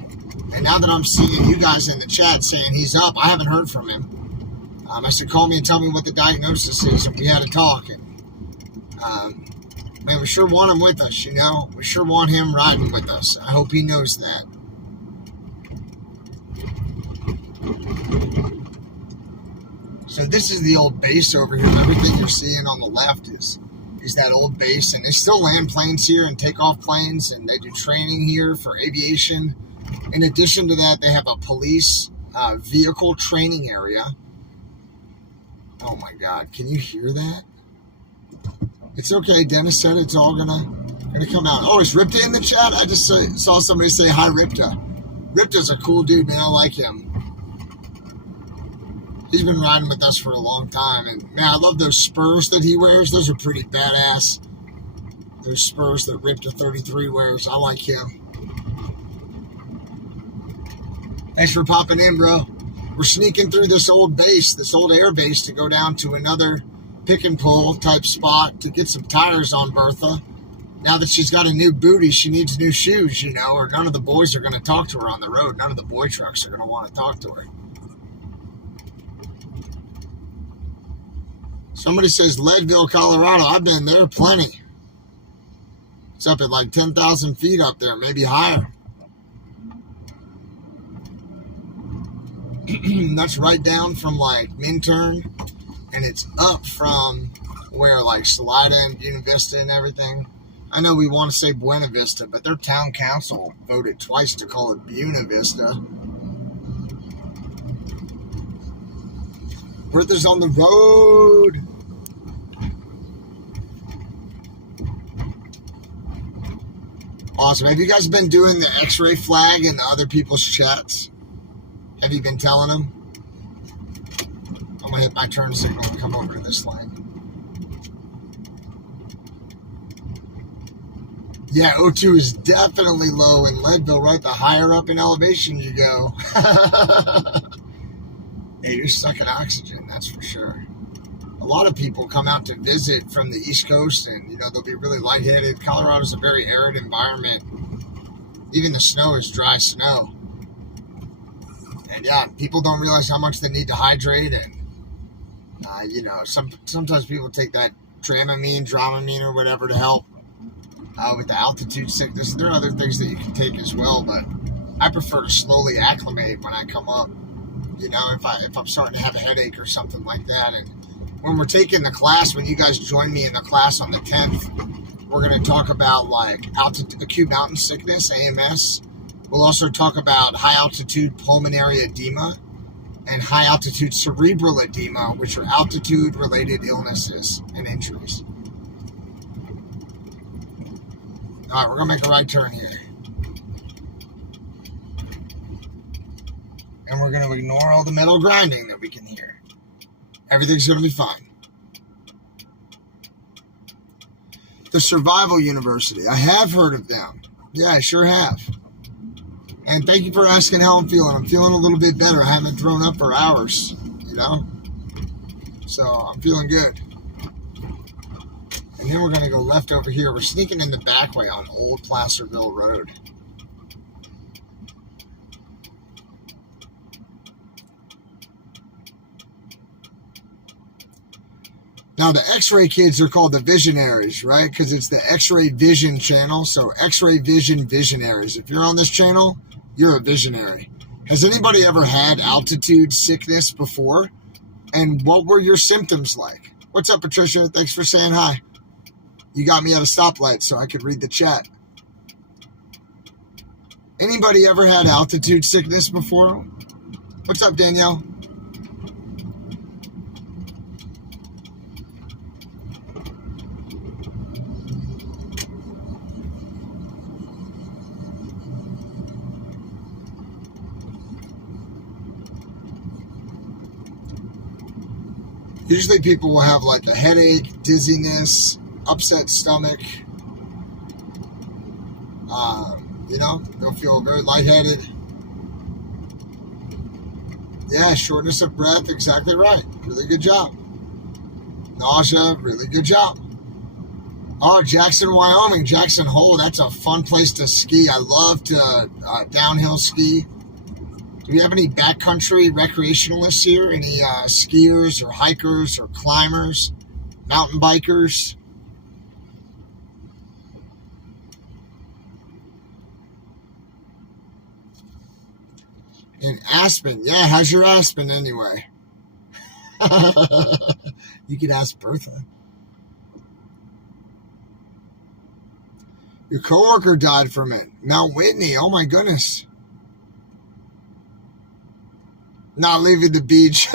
And now that I'm seeing you guys in the chat saying he's up, I haven't heard from him. I said, call me and tell me what the diagnosis is, and we had a talk. And, man, we sure want him with us, you know. We sure want him riding with us. I hope he knows that. So this is the old base over here. Everything you're seeing on the left is that old base. And they still land planes here and take off planes. And they do training here for aviation. In addition to that, they have a police vehicle training area. Oh my God, can you hear that? It's okay, Dennis said it's all gonna come out. Oh, is Ripta in the chat? I just saw somebody say hi, Ripta. Ripta's a cool dude, man. I like him. He's been riding with us for a long time, and man, I love those spurs that he wears. Those are pretty badass. Those spurs that Ripta 33 wears. I like him. Thanks for popping in, bro. We're sneaking through this old base, this old air base, to go down to another pick and pull type spot to get some tires on Bertha. Now that she's got a new booty, she needs new shoes, you know, or none of the boys are going to talk to her on the road. None of the boy trucks are going to want to talk to her. Somebody says Leadville, Colorado. I've been there plenty. It's up at like 10,000 feet up there, maybe higher. That's right down from like Minturn, and it's up from where like Salida and Buena Vista and everything. I know we want to say Buena Vista, but their town council voted twice to call it Buena Vista. Bertha's on the road. Awesome. Have you guys been doing the X-ray flag in the other people's chats? Have you been telling them? I'm going to hit my turn signal and come over to this lane. Yeah, O2 is definitely low in Leadville, right? The higher up in elevation you go. Hey, you're sucking oxygen, that's for sure. a lot of people come out to visit from the East Coast, and they'll be really lightheaded. Colorado's a very arid environment. Even the snow is dry snow. And yeah, people don't realize how much they need to hydrate, and sometimes people take that Dramamine, or whatever to help with the altitude sickness. There are other things that you can take as well, but I prefer to slowly acclimate when I come up. If I'm starting to have a headache or something like that. And when we're taking the class, when you guys join me in the class on the 10th, we're going to talk about like acute mountain sickness, AMS. We'll also talk about high altitude pulmonary edema and high altitude cerebral edema, which are altitude related illnesses and injuries. All right, we're going to make a right turn here. And we're going to ignore all the metal grinding that we can hear. Everything's going to be fine. The Survival University. I have heard of them. Yeah, I sure have. And thank you for asking how I'm feeling. I'm feeling a little bit better. I haven't thrown up for hours, So I'm feeling good. And then we're going to go left over here. We're sneaking in the back way on Old Placerville Road. Now, the X-ray kids are called the Visionaries, right? Because it's the X-ray Vision channel. So X-ray Vision Visionaries. If you're on this channel, you're a visionary. Has anybody ever had altitude sickness before? And what were your symptoms like? What's up, Patricia? Thanks for saying hi. You got me at a stoplight so I could read the chat. Anybody ever had altitude sickness before? What's up, Danielle? Usually people will have like a headache, dizziness, upset stomach. They'll feel very lightheaded. Yeah, shortness of breath, exactly right. Really good job. Nausea, really good job. Oh, Jackson, Wyoming, Jackson Hole, that's a fun place to ski. I love to downhill ski. Do we have any backcountry recreationalists here? Any skiers or hikers or climbers, mountain bikers? In Aspen. Yeah, how's your Aspen anyway? You could ask Bertha. Your coworker died from it. Mount Whitney. Oh my goodness. Not leaving the beach.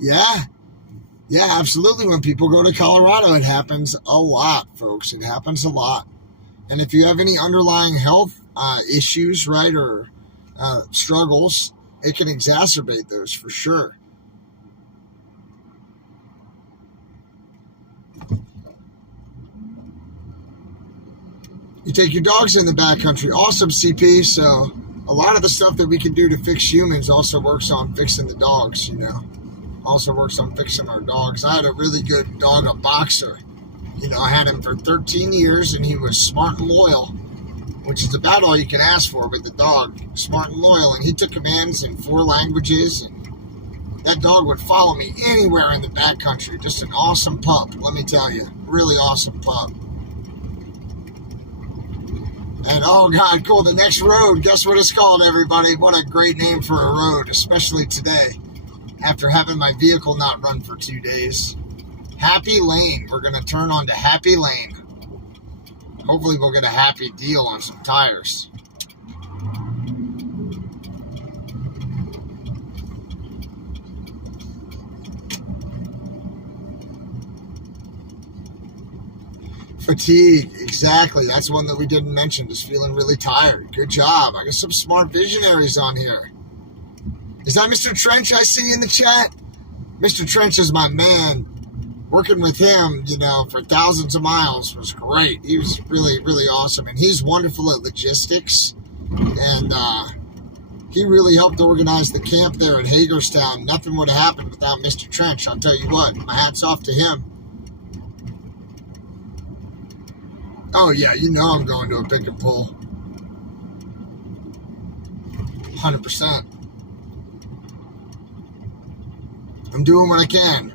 Yeah, absolutely. When people go to Colorado, it happens a lot, folks. It happens a lot. And if you have any underlying health issues, right, or struggles, it can exacerbate those for sure. You take your dogs in the backcountry. Awesome, CP. So a lot of the stuff that we can do to fix humans also works on fixing the dogs, Also works on fixing our dogs. I had a really good dog, a boxer. I had him for 13 years, and he was smart and loyal, which is about all you can ask for with the dog. Smart and loyal. And he took commands in 4 languages, and that dog would follow me anywhere in the backcountry. Just an awesome pup, let me tell you. Really awesome pup. And oh God, cool, the next road, guess what it's called, everybody? What a great name for a road, especially today, after having my vehicle not run for 2 days. Happy Lane, we're going to turn on to Happy Lane. Hopefully we'll get a happy deal on some tires. Fatigue, exactly. That's one that we didn't mention. Just feeling really tired. Good job. I got some smart visionaries on here. Is that Mr. Trench I see in the chat? Mr. Trench is my man. Working with him, for thousands of miles was great. He was really, really awesome. And he's wonderful at logistics. And He really helped organize the camp there at Hagerstown. Nothing would have happened without Mr. Trench. I'll tell you what, my hat's off to him. Oh yeah, you know I'm going to a pick and pull. 100%. I'm doing what I can.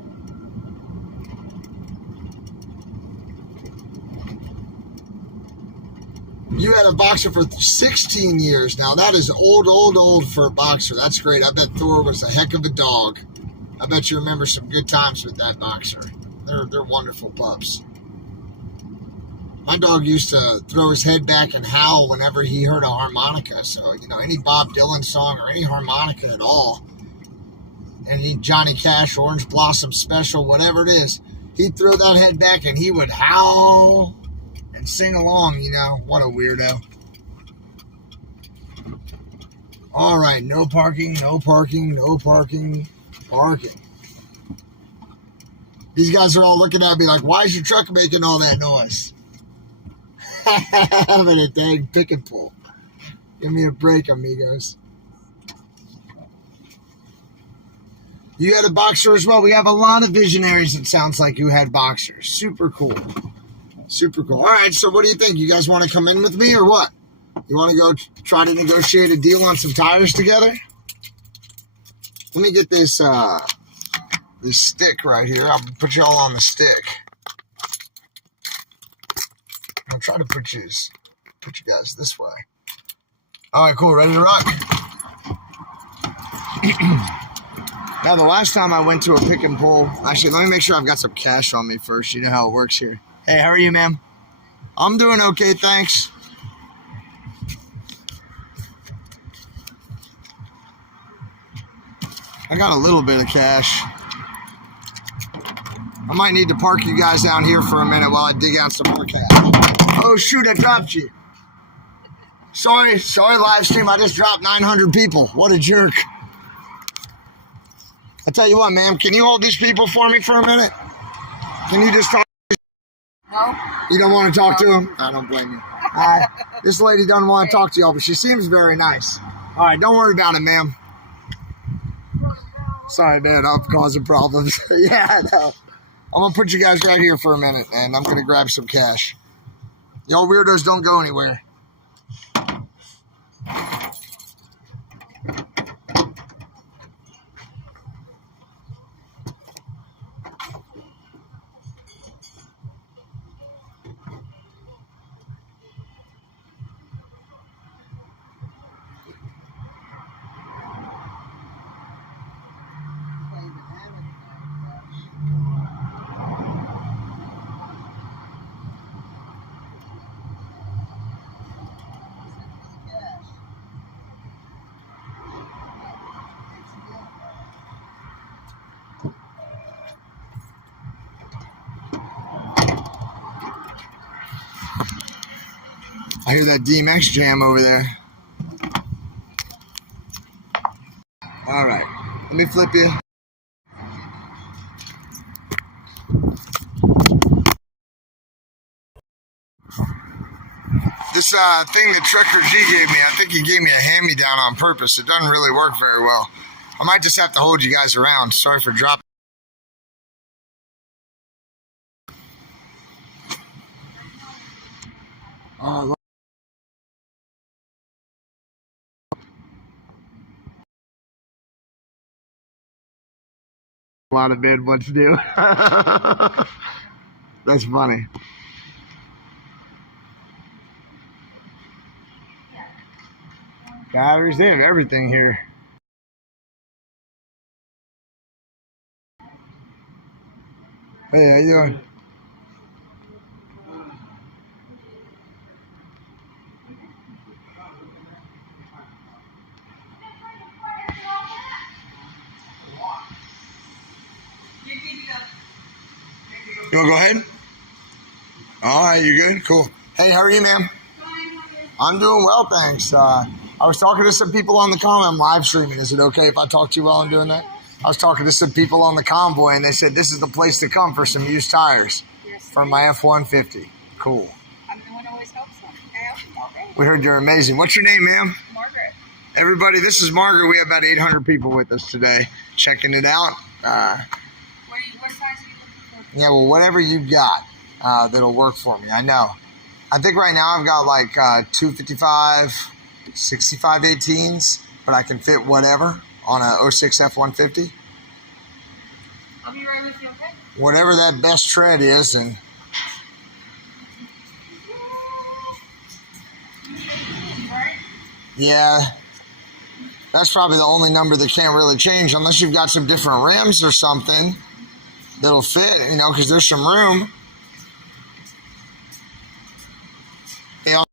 You had a boxer for 16 years. Now, that is old for a boxer. That's great. I bet Thor was a heck of a dog. I bet you remember some good times with that boxer. They're wonderful pups. My dog used to throw his head back and howl whenever he heard a harmonica. So, you know, any Bob Dylan song or any harmonica at all, any Johnny Cash, Orange Blossom Special, whatever it is, he'd throw that head back and he would howl and sing along, you know. What a weirdo. All right, no parking, no parking, no parking, parking. These guys are all looking at me like, why is your truck making all that noise? I'm in a dang pick and pull. Give me a break, amigos. You had a boxer as well. We have a lot of visionaries, it sounds like, who had boxers. Super cool. Super cool. All right, so what do you think? You guys want to come in with me or what? You want to go try to negotiate a deal on some tires together? Let me get this stick right here. I'll put you all on the stick. I'll try to put you guys this way. All right, cool. Ready to rock? Now, the last time I went to a pick and pull, actually, let me make sure I've got some cash on me first. You know how it works here. Hey, how are you, ma'am? I'm doing okay, thanks. I got a little bit of cash. I might need to park you guys down here for a minute while I dig out some more cash. Oh, shoot, I dropped you. Sorry, live stream. I just dropped 900 people. What a jerk. I'll tell you what, ma'am. Can you hold these people for me for a minute? Can you just talk? No. You don't want to talk to them? I don't blame you. This lady doesn't want to talk to y'all, but she seems very nice. All right, don't worry about it, ma'am. Sorry, man. I'm causing problems. Yeah, I know. I'm going to put you guys right here for a minute, and I'm going to grab some cash. Y'all weirdos don't go anywhere. I hear that DMX jam over there. All right, let me flip you. This thing that Trucker G gave me, I think he gave me a hand-me-down on purpose. It doesn't really work very well. I might just have to hold you guys around. Sorry for dropping. A lot of bid what's new. That's funny. Batteries, they have everything here. Hey, how you doing? You want to go ahead? All right, you good? Cool. Hey, how are you, ma'am? I'm doing well, thanks. I was talking to some people on the convoy. I'm live streaming. Is it okay if I talk to you while I'm doing that? I was talking to some people on the convoy, and they said this is the place to come for some used tires from my F-150. Cool. I'm the one who always helps them. We heard you're amazing. What's your name, ma'am? Margaret. Everybody, this is Margaret. We have about 800 people with us today checking it out. What size are you looking for? Yeah, well, whatever you got that'll work for me. I know. I think right now I've got like 255, 65 18s, but I can fit whatever on a 06 F-150. I'll be right with you, okay? Whatever that best tread is, and Right? yeah, that's probably the only number that can't really change unless you've got some different rims or something that'll fit, you know, because there's some room. Yeah.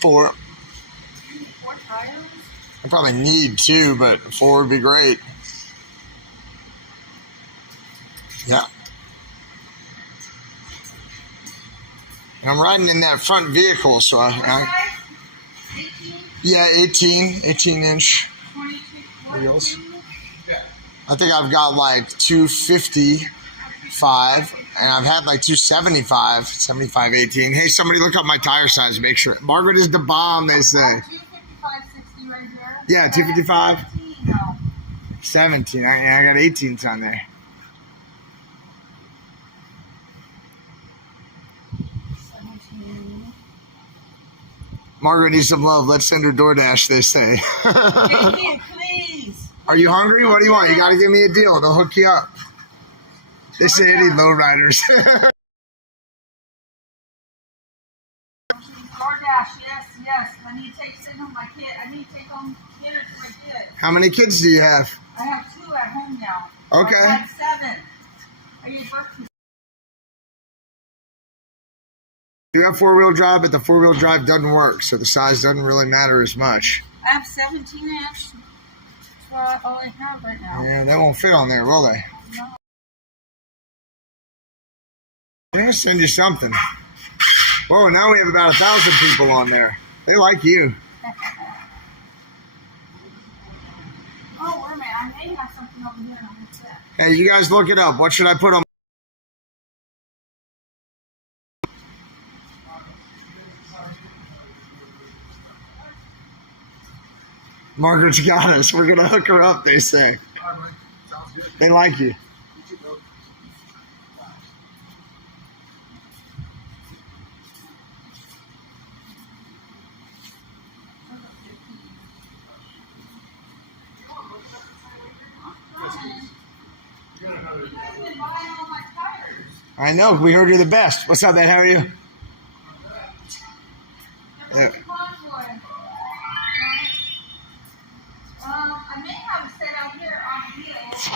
Four. 4 tires? I probably need 2, but 4 would be great. Yeah. And I'm riding in that front vehicle, so What size? 18? 18-inch 22? wheels. I think I've got like 255, and I've had like 275, 75, 18. Hey, somebody look up my tire size, make sure. Margaret is the bomb, they say. 255, 60 right here. Yeah, 255. 17, no. 17. I got 18s on there. 17. Margaret needs some love. Let's send her DoorDash, they say. Take me, please. Are you hungry? What do you want? You got to give me a deal. They'll hook you up. They say any lowriders. DoorDash, yes. I need to send home my kid. I need to take home dinner to my kid. How many kids do you have? I have 2 at home now. Okay. I had 7. I gave birth to You have 4-wheel drive, but the 4-wheel drive doesn't work, so the size doesn't really matter as much. I have 17 inch. That's all I have right now. Yeah, they won't fit on there, will they? No. I'm going to send you something. Whoa, now we have about 1,000 people on there. They like you. Oh, wait a minute. I may have something over here. On this set. Hey, you guys look it up. What should I put on? Margaret's got us. We're going to hook her up, they say. They like you. You guys been buying all my tires. I know. We heard you're the best. What's up, man? How are you? Yeah. I may have a set out here on wheels.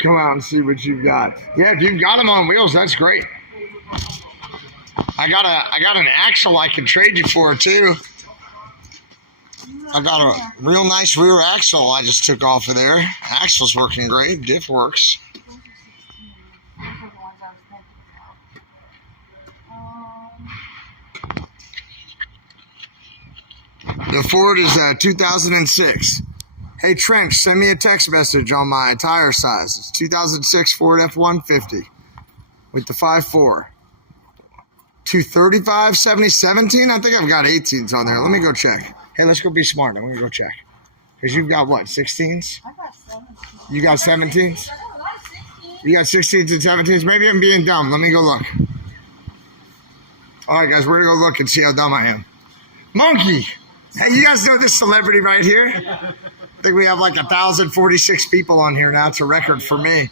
Come out and see what you've got. Yeah, if you've got them on wheels, that's great. I got an axle I can trade you for too. I got a real nice rear axle I just took off of there. Axle's working great. Diff works. The Ford is 2006. Hey Trench, send me a text message on my tire size. It's 2006 Ford F-150 with the 5.4. 235, 70, 17? I think I've got 18s on there. Let me go check. Hey, let's go be smart. I'm going to go check. Because you've got what, 16s? I got 17. You got 17s? I got a lot of 16. You got 16s and 17s? Maybe I'm being dumb. Let me go look. All right, guys, we're going to go look and see how dumb I am. Monkey! Hey, you guys know this celebrity right here? I think we have like 1,046 people on here now. It's a record for me.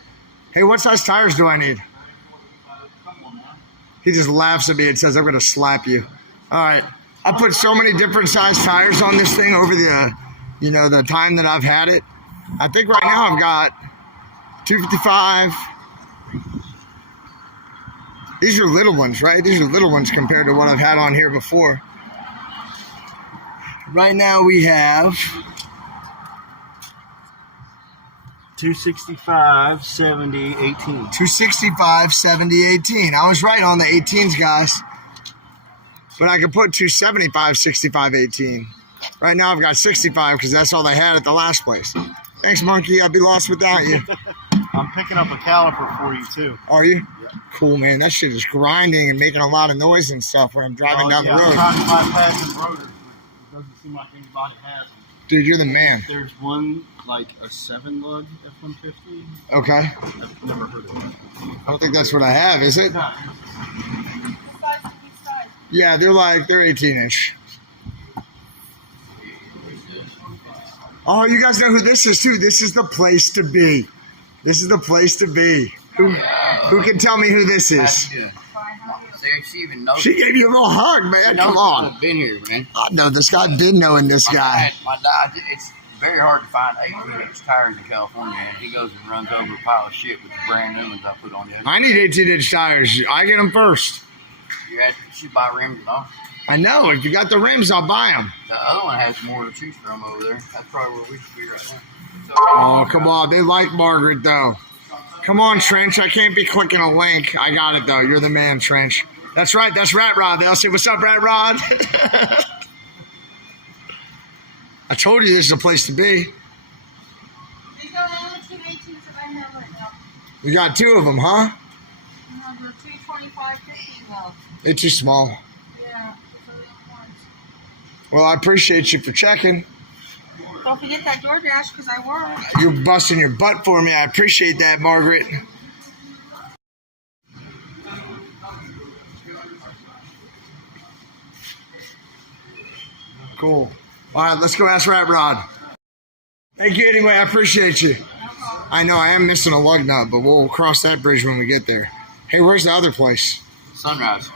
Hey, what size tires do I need? He just laughs at me and says, I'm going to slap you. All right. I put so many different size tires on this thing over the, the time that I've had it. I think right now I've got 255. These are little ones, right? These are little ones compared to what I've had on here before. Right now we have 265, 70, 18. 265, 70, 18. I was right on the 18s, guys. But I could put 275, 65, 18. Right now I've got 65 because that's all they had at the last place. Thanks, Monkey. I'd be lost without you. I'm picking up a caliper for you too. Are you? Cool, man. That shit is grinding and making a lot of noise and stuff when I'm driving down the road. I'm trying to bypass them rotors, but it doesn't seem like anybody has them. Dude, you're the man. There's one, like a 7-lug F-150. Okay. I've never heard of that. I don't think that's what I have, is it? Nah, What size? Yeah, they're 18-inch. Oh, you guys know who this is too. This is the place to be. This is the place to be. Who can tell me who this is? See, she even knows. She gave you a little hug, man. Come on. I've been here, man. I know this guy. I've been knowing this guy. My dad, it's very hard to find 18-inch tires in California, and he goes and runs over a pile of shit with the brand new ones I put on the other. I need 18-inch tires. I get them first. You should buy rims and all. I know. If you got the rims, I'll buy them. The other one has more to choose from over there. That's probably where we should be right now. So, Oh, come on. They like Margaret, though. Come on, Trench. I can't be clicking a link. I got it, though. You're the man, Trench. That's right. That's Rat Rod. They'll say, what's up, Rat Rod? I told you this is a place to be. These are the only 2 18s that I have right now. You got 2 of them, huh? No, they're 225 15 though. They're too small. Yeah, those are the only ones. Well, I appreciate you for checking. Don't forget that DoorDash because I work. You're busting your butt for me. I appreciate that, Margaret. Cool. All right, let's go ask Rat Rod. Thank you anyway. I appreciate you. I know I am missing a lug nut, but we'll cross that bridge when we get there. Hey, where's the other place? Sunrise.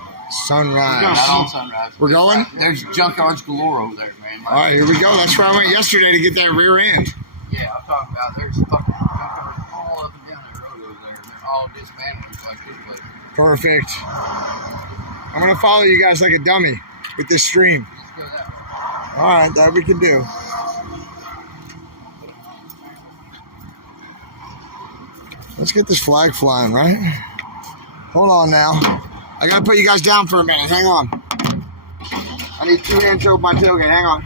Sunrise. Not on Sunrise. We're going? There's junkyards galore over there, man. All right, here we go. That's where I went yesterday to get that rear end. Yeah, I'm talking about there's fucking junkyards all up and down that road over there. They're all dismantled like this place. Perfect. I'm going to follow you guys like a dummy with this stream. Let's go that way. All right, that we can do. Let's get this flag flying, right? Hold on now. I got to put you guys down for a minute. Hang on. I need 2 hands to open my tailgate. Hang on.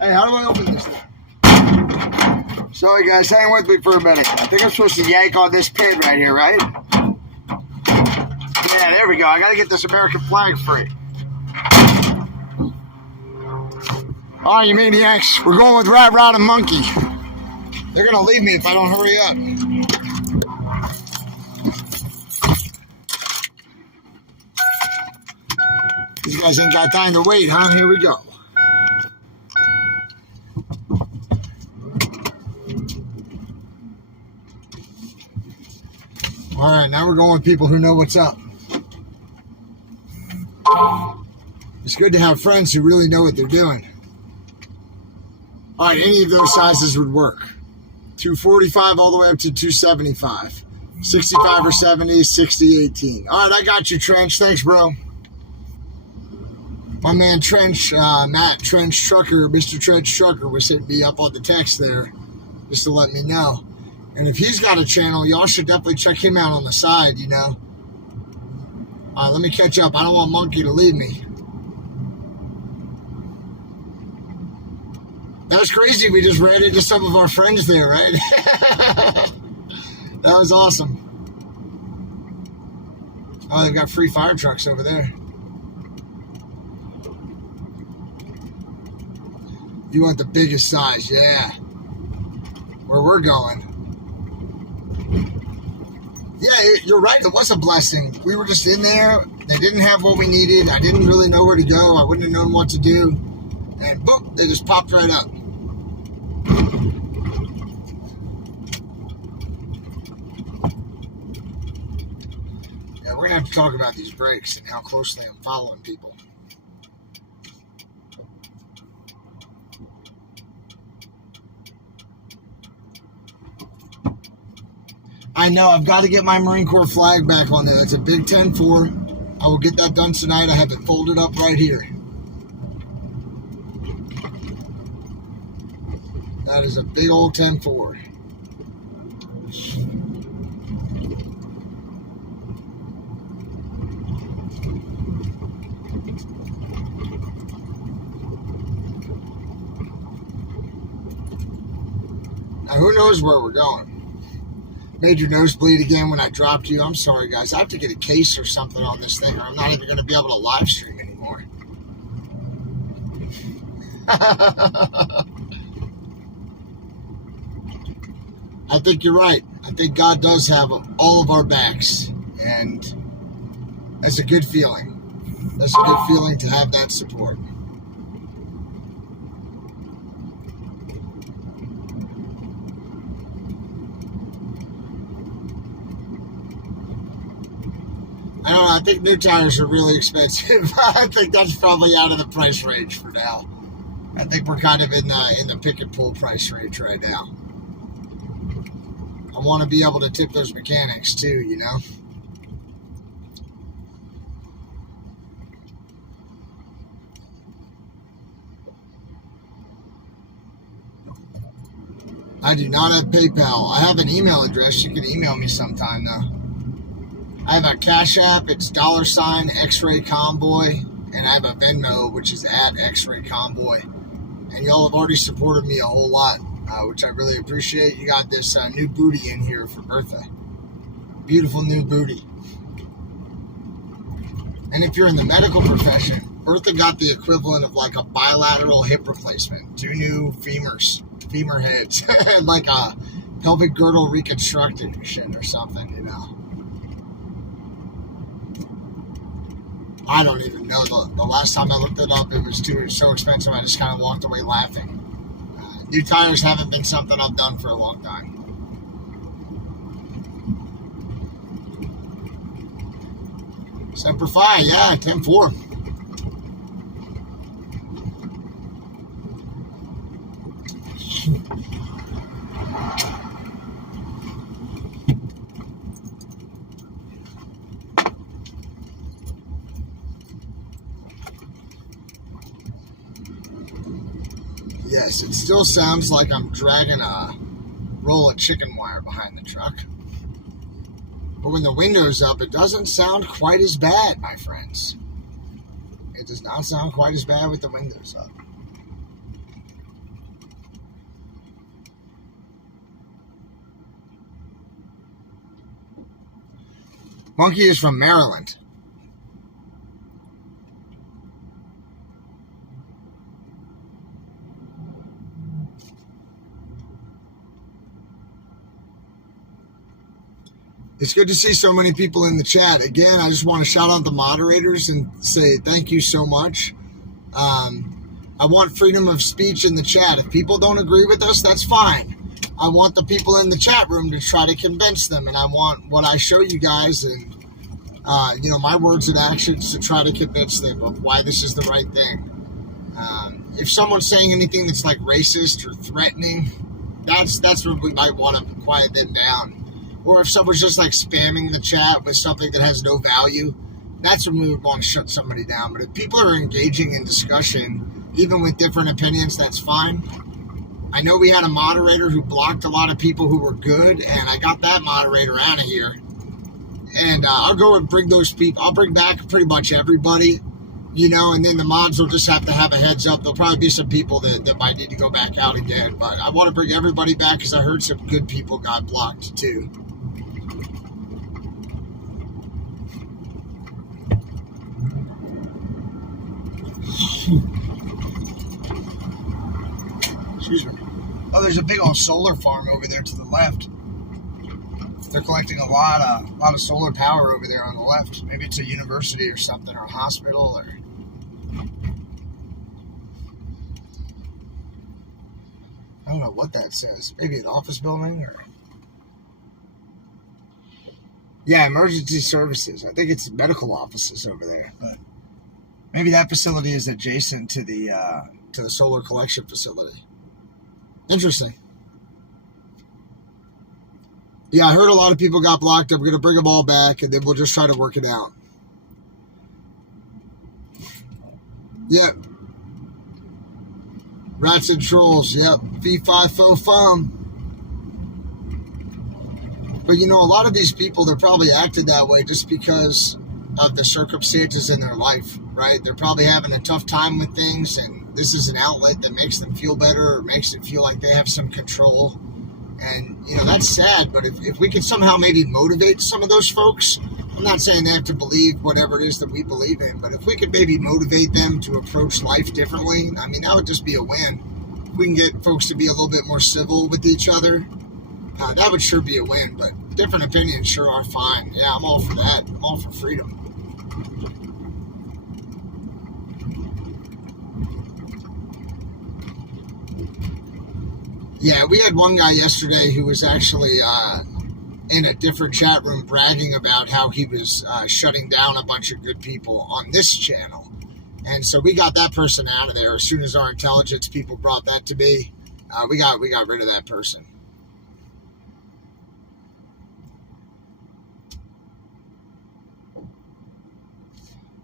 Hey, how do I open this thing? Sorry, guys, hang with me for a minute. I think I'm supposed to yank on this pin right here, right? Yeah, there we go. I got to get this American flag free. All right, you maniacs. We're going with Rat Rod and Monkey. They're going to leave me if I don't hurry up. These guys ain't got time to wait, huh? Here we go. All right, now we're going with people who know what's up. It's good to have friends who really know what they're doing. All right, any of those sizes would work. 245 all the way up to 275. 65 or 70, 60, 18. All right, I got you, Trench. Thanks, bro. My man Trench, Matt Trench Trucker, Mr. Trench Trucker was hitting me up on the text there just to let me know. And if he's got a channel, y'all should definitely check him out on the side, you know. Let me catch up. I don't want Monkey to leave me. That was crazy. We just ran into some of our friends there, right? That was awesome. Oh, they've got free fire trucks over there. You want the biggest size, yeah. Where we're going. Yeah, you're right. It was a blessing. We were just in there. They didn't have what we needed. I didn't really know where to go. I wouldn't have known what to do. And boop, they just popped right up. Yeah, we're going to have to talk about these brakes and how closely I'm following people. I know, I've got to get my Marine Corps flag back on there. That's a big 10-4. I will get that done tonight. I have it folded up right here. That is a big old 10-4. Now, who knows where we're going? Made your nose bleed again when I dropped you. I'm sorry, guys. I have to get a case or something on this thing, or I'm not even going to be able to live stream anymore. I think you're right. I think God does have all of our backs, and that's a good feeling. That's a good feeling to have that support. I don't know. I think new tires are really expensive. I think that's probably out of the price range for now. I think we're kind of in the pick and pull price range right now. I want to be able to tip those mechanics too, you know. I do not have PayPal. I have an email address. You can email me sometime though. I have a Cash App. It's $, X-Ray Convoy. And I have a Venmo, which is at X-Ray Convoy. And y'all have already supported me a whole lot, which I really appreciate. You got this new booty in here for Bertha. Beautiful new booty. And if you're in the medical profession, Bertha got the equivalent of like a bilateral hip replacement. 2 new femur heads. Like a pelvic girdle reconstruction or something, you know. I don't even know. The last time I looked it up, it was so expensive, I just kind of walked away laughing. New tires haven't been something I've done for a long time. Semper Fi, yeah, 10-4. Yes, it still sounds like I'm dragging a roll of chicken wire behind the truck. But when the window's up, it doesn't sound quite as bad, my friends. It does not sound quite as bad with the windows up. Monkey is from Maryland. It's good to see so many people in the chat. Again, I just want to shout out the moderators and say thank you so much. I want freedom of speech in the chat. If people don't agree with us, that's fine. I want the people in the chat room to try to convince them, and I want what I show you guys and my words and actions to try to convince them of why this is the right thing. If someone's saying anything that's like racist or threatening, that's where we might want to quiet them down. Or if someone's just like spamming the chat with something that has no value, that's when we would want to shut somebody down. But if people are engaging in discussion, even with different opinions, that's fine. I know we had a moderator who blocked a lot of people who were good, and I got that moderator out of here. And I'll go and bring those people. I'll bring back pretty much everybody, and then the mods will just have to have a heads up. There'll probably be some people that might need to go back out again. But I want to bring everybody back because I heard some good people got blocked too. Excuse me. Oh, there's a big old solar farm over there to the left. They're collecting a lot of solar power over there on the left. Maybe it's a university or something, or a hospital, or I don't know what that says. Maybe an office building, or yeah, emergency services. I think it's medical offices over there, but maybe that facility is adjacent to the solar collection facility. Interesting. Yeah, I heard a lot of people got blocked. I'm going to bring them all back, and then we'll just try to work it out. Yeah. Rats and trolls, yep. Fee, fi, fo, fum. But you know, a lot of these people, they're probably acted that way just because of the circumstances in their life, right? They're probably having a tough time with things, and this is an outlet that makes them feel better or makes it feel like they have some control. And, you know, that's sad, but if we could somehow maybe motivate some of those folks, I'm not saying they have to believe whatever it is that we believe in, but if we could maybe motivate them to approach life differently, I mean, that would just be a win. If we can get folks to be a little bit more civil with each other, that would sure be a win, but different opinions sure are fine. Yeah, I'm all for that. I'm all for freedom. Yeah, we had one guy yesterday who was actually in a different chat room bragging about how he was shutting down a bunch of good people on this channel. And so we got that person out of there as soon as our intelligence people brought that to me. We got rid of that person.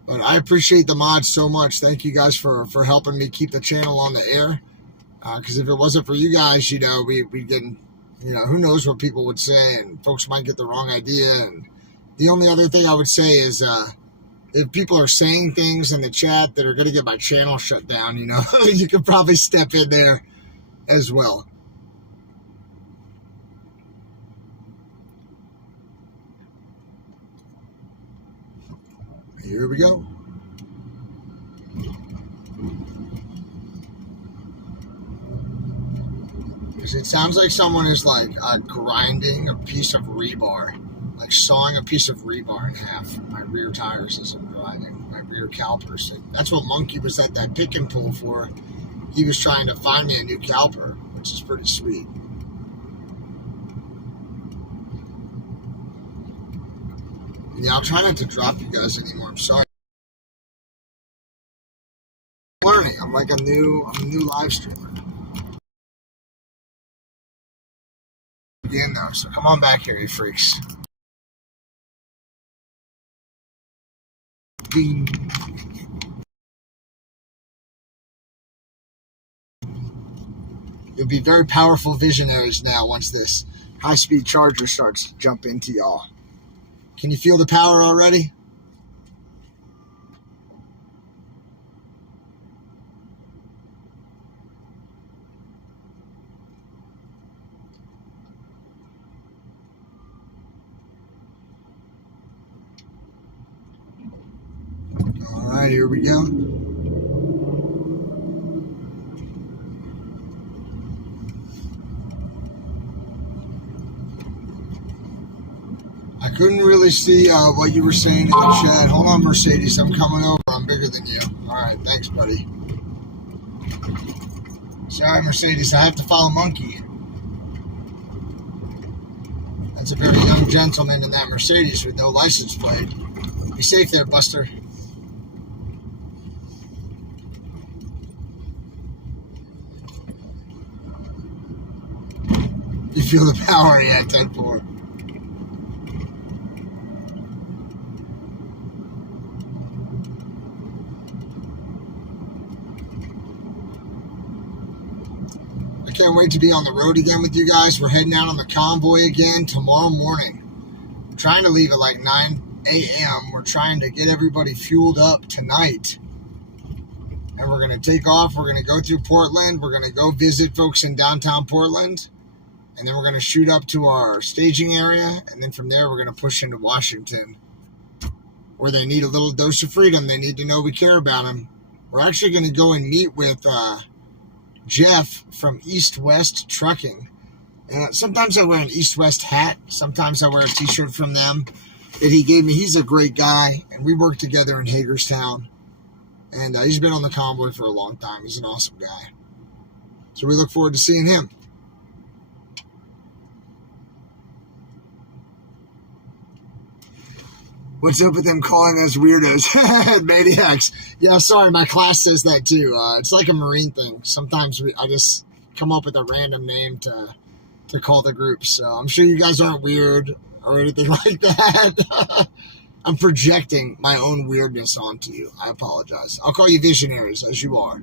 But I appreciate the mods so much. Thank you guys for helping me keep the channel on the air. Because if it wasn't for you guys, you know, we'd get, you know, who knows what people would say, and folks might get the wrong idea. And the only other thing I would say is if people are saying things in the chat that are going to get my channel shut down, you know, you could probably step in there as well. Here we go. Because it sounds like someone is like grinding a piece of rebar, like sawing a piece of rebar in half. My rear tires isn't driving. My rear calipers. That's what Monkey was at that pick and pull for. He was trying to find me a new caliper, which is pretty sweet. Yeah, I'll try not to drop you guys anymore. I'm sorry. I'm learning. I'm like a new live streamer. Again though, so come on back here, you freaks. Ding. You'll be very powerful visionaries now once this high-speed charger starts to jump into y'all. Can you feel the power already? All right, here we go. I couldn't really see what you were saying in the chat. Hold on, Mercedes. I'm coming over. I'm bigger than you. All right, thanks, buddy. Sorry, Mercedes. I have to follow Monkey. That's a very young gentleman in that Mercedes with no license plate. Be safe there, Buster. You feel the power, yeah, 10-4. I can't wait to be on the road again with you guys. We're heading out on the convoy again tomorrow morning. I'm trying to leave at like 9 a.m. We're trying to get everybody fueled up tonight. And we're going to take off. We're going to go through Portland. We're going to go visit folks in downtown Portland. And then we're going to shoot up to our staging area. And then from there, we're going to push into Washington, where they need a little dose of freedom. They need to know we care about them. We're actually going to go and meet with Jeff from East West Trucking. And sometimes I wear an East West hat. Sometimes I wear a t-shirt from them that he gave me. He's a great guy. And we work together in Hagerstown. And he's been on the convoy for a long time. He's an awesome guy. So we look forward to seeing him. What's up with them calling us weirdos? Maniacs. Yeah, sorry, my class says that too. It's like a Marine thing. Sometimes I just come up with a random name to call the group. So I'm sure you guys aren't weird or anything like that. I'm projecting my own weirdness onto you. I apologize. I'll call you visionaries, as you are.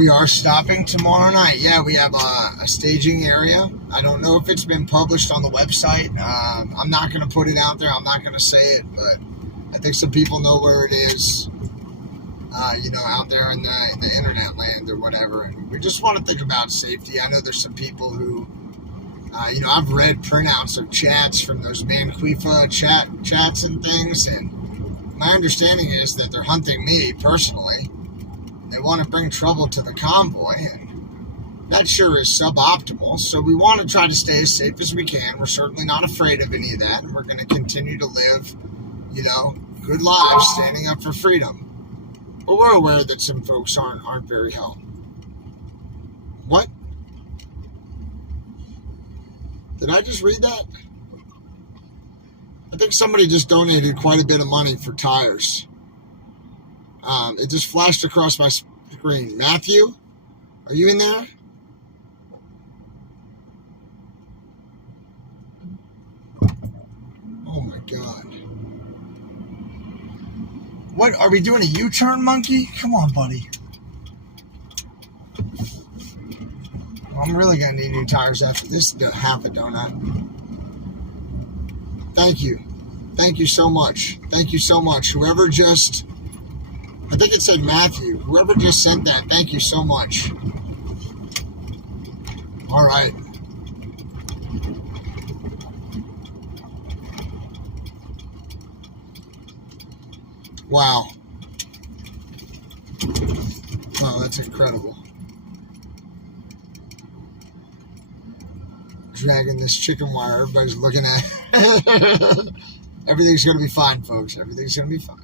We are stopping tomorrow night. Yeah, we have a staging area. I don't know if it's been published on the website. I'm not going to put it out there. I'm not going to say it, but I think some people know where it is, out there in the internet land or whatever. And we just want to think about safety. I know there's some people who, I've read printouts of chats from those Manquifa chats and things, and my understanding is that they're hunting me personally. They want to bring trouble to the convoy, and that sure is suboptimal. So we want to try to stay as safe as we can. We're certainly not afraid of any of that, and we're going to continue to live, good lives, standing up for freedom. But we're aware that some folks aren't very helpful. What? Did I just read that? I think somebody just donated quite a bit of money for tires. It just flashed across my screen. Matthew, are you in there? Oh my God. What, are we doing a U-turn, monkey? Come on, buddy. I'm really going to need new tires after this half a donut. Thank you. Thank you so much. Thank you so much. Whoever just... I think it said Matthew. Whoever just sent that, thank you so much. All right. Wow. Wow, that's incredible. Dragging this chicken wire, everybody's looking at. Everything's going to be fine, folks. Everything's going to be fine.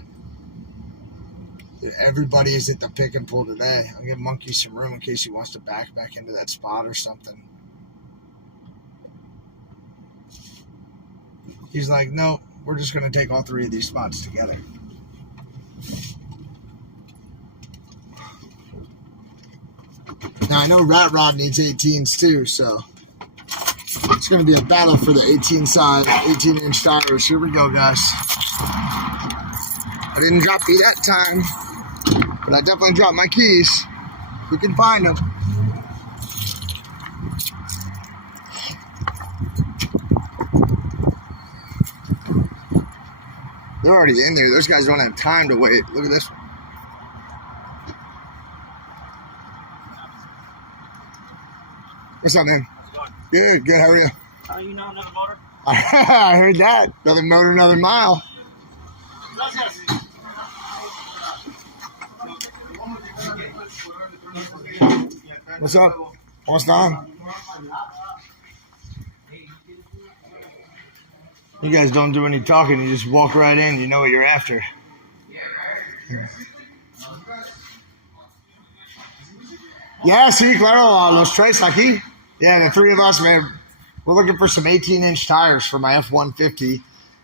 Everybody is at the pick and pull today. I'll give Monkey some room in case he wants to back into that spot or something. He's like, no, we're just going to take all three of these spots together. Now, I know Rat Rod needs 18s too, so it's going to be a battle for the 18-inch tires. Here we go, guys. I didn't drop you that time, but I definitely dropped my keys. We can find them. They're already in there. Those guys don't have time to wait. Look at this. What's up, man? Good. How are you? You know another motor? I heard that. Another motor, another mile. What's up? What's on? You guys don't do any talking. You just walk right in. You know what you're after. Yeah, sí, claro. Los tres aquí. Yeah, the three of us, man. We're looking for some 18-inch tires for my F-150.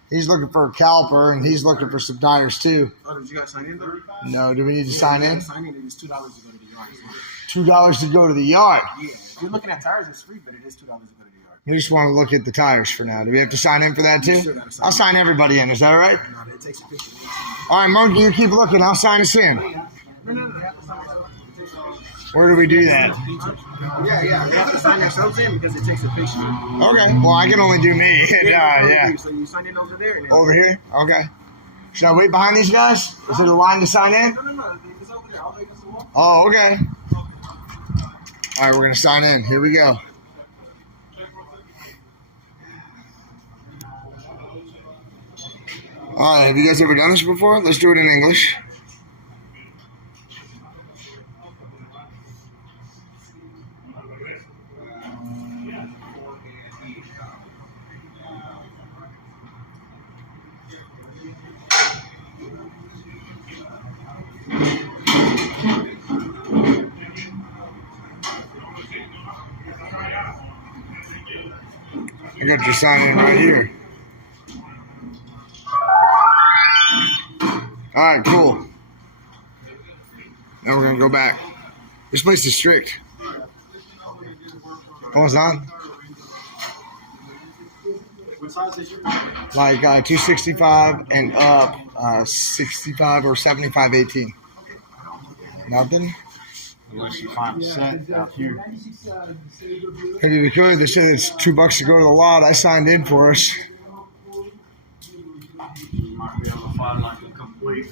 He's looking for a caliper, and he's looking for some tires, too. Oh, did you guys sign in, though? No, do we need to sign in? Sign in, it's $2 to go to the yard. $2 to go to the yard. Yeah, if you're looking at tires, it's free, but it is $2 to go to the yard. We just want to look at the tires for now. Do we have to sign in for that, too? Sure, I'll sign everybody in. Is that all right? No, it takes a picture. All right, Monkey, you keep looking. I'll sign us in. No. Where do we do that? Yeah. We have to sign ourselves in because it takes a picture. Okay. Well, I can only do me. Yeah. So you sign in over there. And then Over here? Okay. Should I wait behind these guys? Is there a line to sign in? No. It's over there. I'll wait for some more. Oh, okay. All right, we're going to sign in. Here we go. All right, have you guys ever done this before? Let's do it in English. I got your sign in right here. All right, cool. Now we're going to go back. This place is strict. What's on? What size is yours? Like 265 and up, 65 or 75 18. Nothing? Unless you find a set out here. Maybe we could. They said it's $2 to go to the lot. I signed in for us. You might be able to find like a complete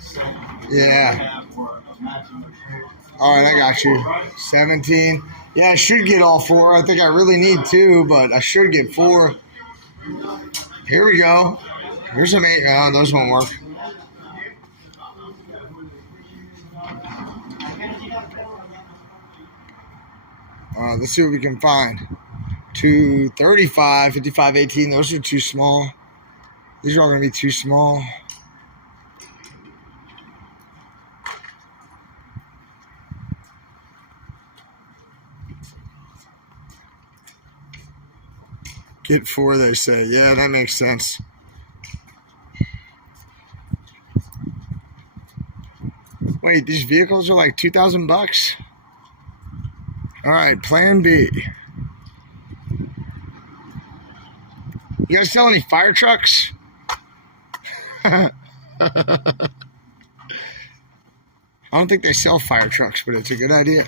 set. Yeah. Or a matching pair. All right, I got you. 17. Yeah, I should get all 4. I think I really need 2, but I should get 4. Here we go. Here's some 8. Oh, those won't work. Let's see what we can find. 235, 55, 18. Those are too small. These are all going to be too small. Get 4, they say. Yeah, that makes sense. Wait, these vehicles are like $2,000? All right, plan B. You guys sell any fire trucks? I don't think they sell fire trucks, but it's a good idea.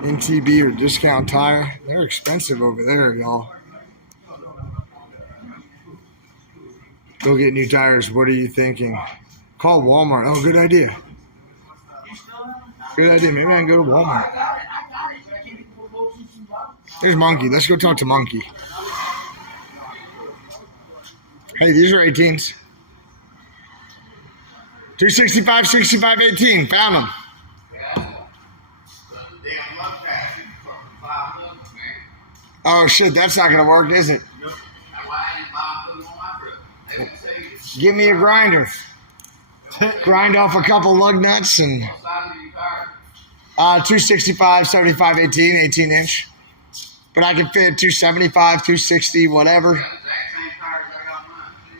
NTB or discount tire. They're expensive over there, y'all. Go get new tires. What are you thinking? Call Walmart. Oh, good idea. Good idea. Maybe I can go to Walmart. There's Monkey. Let's go talk to Monkey. Hey, these are 18s. 265, 65, 18. Found them. Oh, shit. That's not going to work, is it? Give me a grinder. Grind off a couple lug nuts and 265, 75, 18, 18-inch. But I can fit 275, 260, whatever.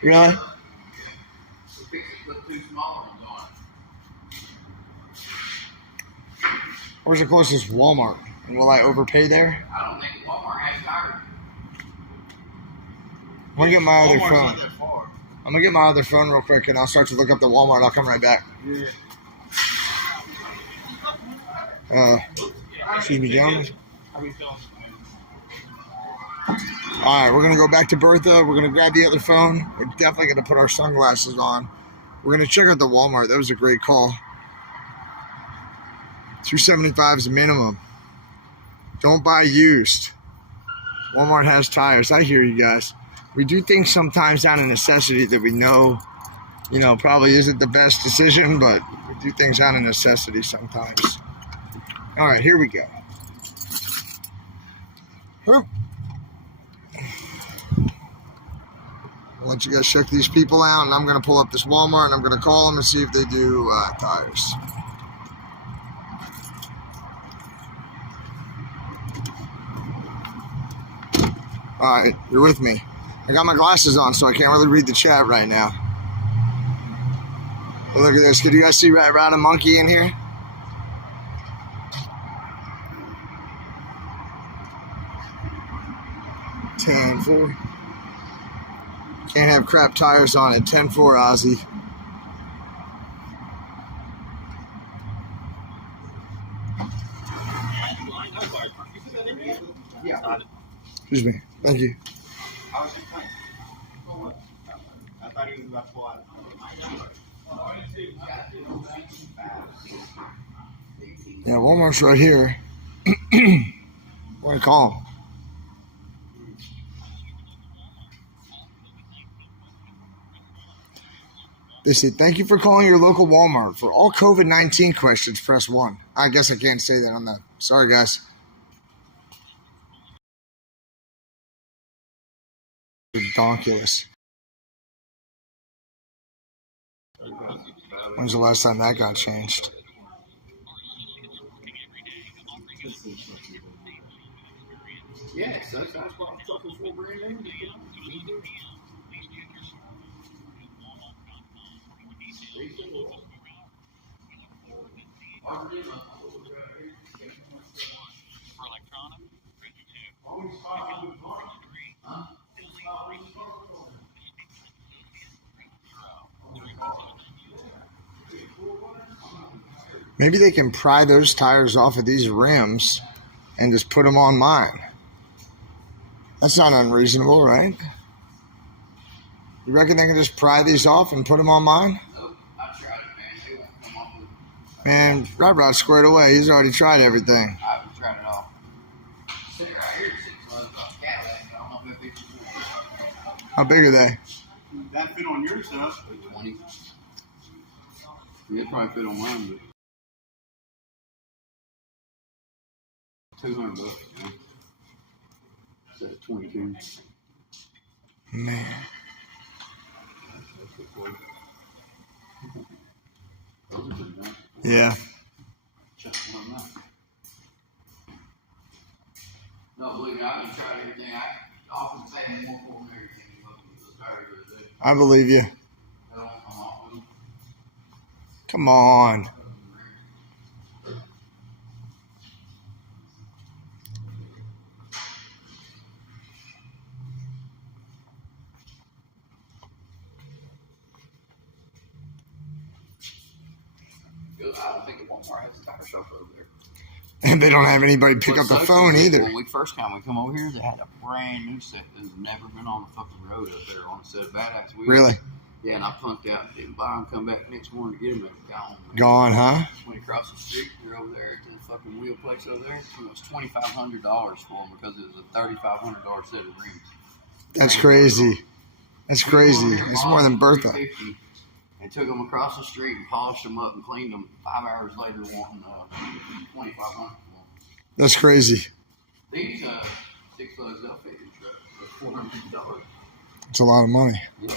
Really? Where's the closest Walmart? And will I overpay there? I don't think Walmart has tires. I'm going to get my other Walmart's phone. not that far. I'm going to get my other phone real quick, and I'll start to look up the Walmart. I'll come right back. Yeah. Excuse me, gentlemen. All right, we're going to go back to Bertha. We're going to grab the other phone. We're definitely going to put our sunglasses on. We're going to check out the Walmart. That was a great call. 275 is the minimum. Don't buy used. Walmart has tires. I hear you guys. We do things sometimes out of necessity that we know, probably isn't the best decision, but we do things out of necessity sometimes. All right, here we go. I'll let you guys check these people out, and I'm going to pull up this Walmart, and I'm going to call them and see if they do tires. All right, you're with me. I got my glasses on, so I can't really read the chat right now. But look at this. Can you guys see Rat and Monkey in here? $10.4. Can't have crap tires on it. $10.4, Ozzy. Excuse me. Thank you. I thought he was about to pull out. Yeah, Walmart's right here. What do I call him? They said, thank you for calling your local Walmart. For all COVID-19 questions, press 1. I guess I can't say that on that. Sorry, guys. Ridiculous. When's the last time that got changed? Yes, that's what I'm talking for brand new. Maybe they can pry those tires off of these rims and just put them on mine. That's not unreasonable, right? You reckon they can just pry these off and put them on mine? Nope, I tried it, man. They won't come off with it. Man, Rod's squared away. He's already tried everything. I haven't tried it all. Sitting right here, 6 months off Cadillac. I don't know if that fixes it. How big are they? That fit on your stuff. 20. Yeah, probably fit on mine, but $200, you know. So 22. Man. Those are pretty nice. Yeah. Check one out. No, believe me, I've been trying everything. I often say more for them everything. Those tires are good. I believe you. They don't come off with them. Come on. I don't think the Walmart has a tire shop over there. And they don't have anybody pick up the phone either. When we first came, we come over here, they had a brand new set that's never been on the fucking road up there on a set of badass wheels. Really? Yeah, and I punked out, didn't buy them, come back next morning to get them, and gone. Gone, huh? Went across the street, they're over there at the fucking wheel place over there. It was $2,500 for them because it was a $3,500 set of rims. That's crazy. That's crazy. It's more than Bertha. And took them across the street and polished them up and cleaned them. 5 hours later, wanting $2,500 for them. That's crazy. These 6 loads they'll fit in truck for $450. It's a lot of money. Yeah.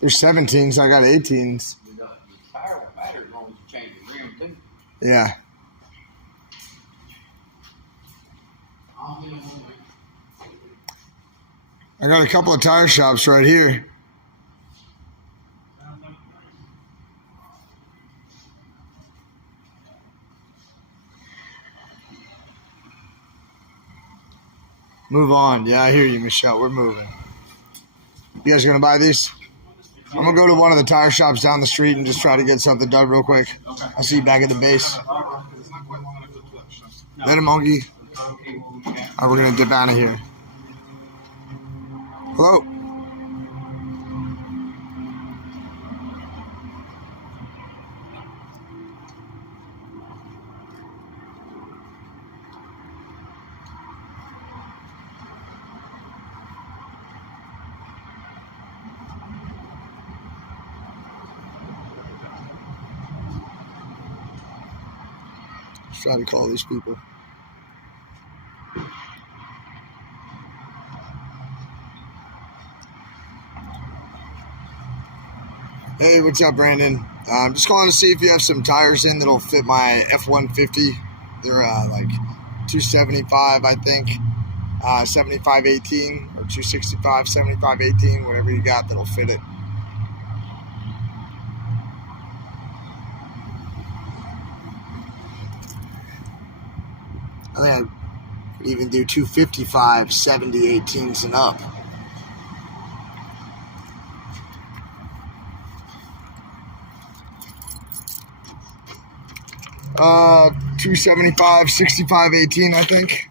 There's 17s. I got 18s. The tire won't matter as long as you change the rim too. Yeah. I got a couple of tire shops right here. Move on. Yeah, I hear you, Michelle. We're moving. You guys gonna buy these? I'm gonna go to one of the tire shops down the street and just try to get something done real quick. I'll see you back at the base. Later, monkey. Alright, we're gonna dip out of here. Hello? Let's try to call these people. Hey, what's up, Brandon? I'm just calling to see if you have some tires in that'll fit my F-150. They're like 275, I think, 75/18 or 265, 75/18, whatever you got that'll fit it. I think I could even do 255, 70/18s and up. Uh, 275, 65/18, I think.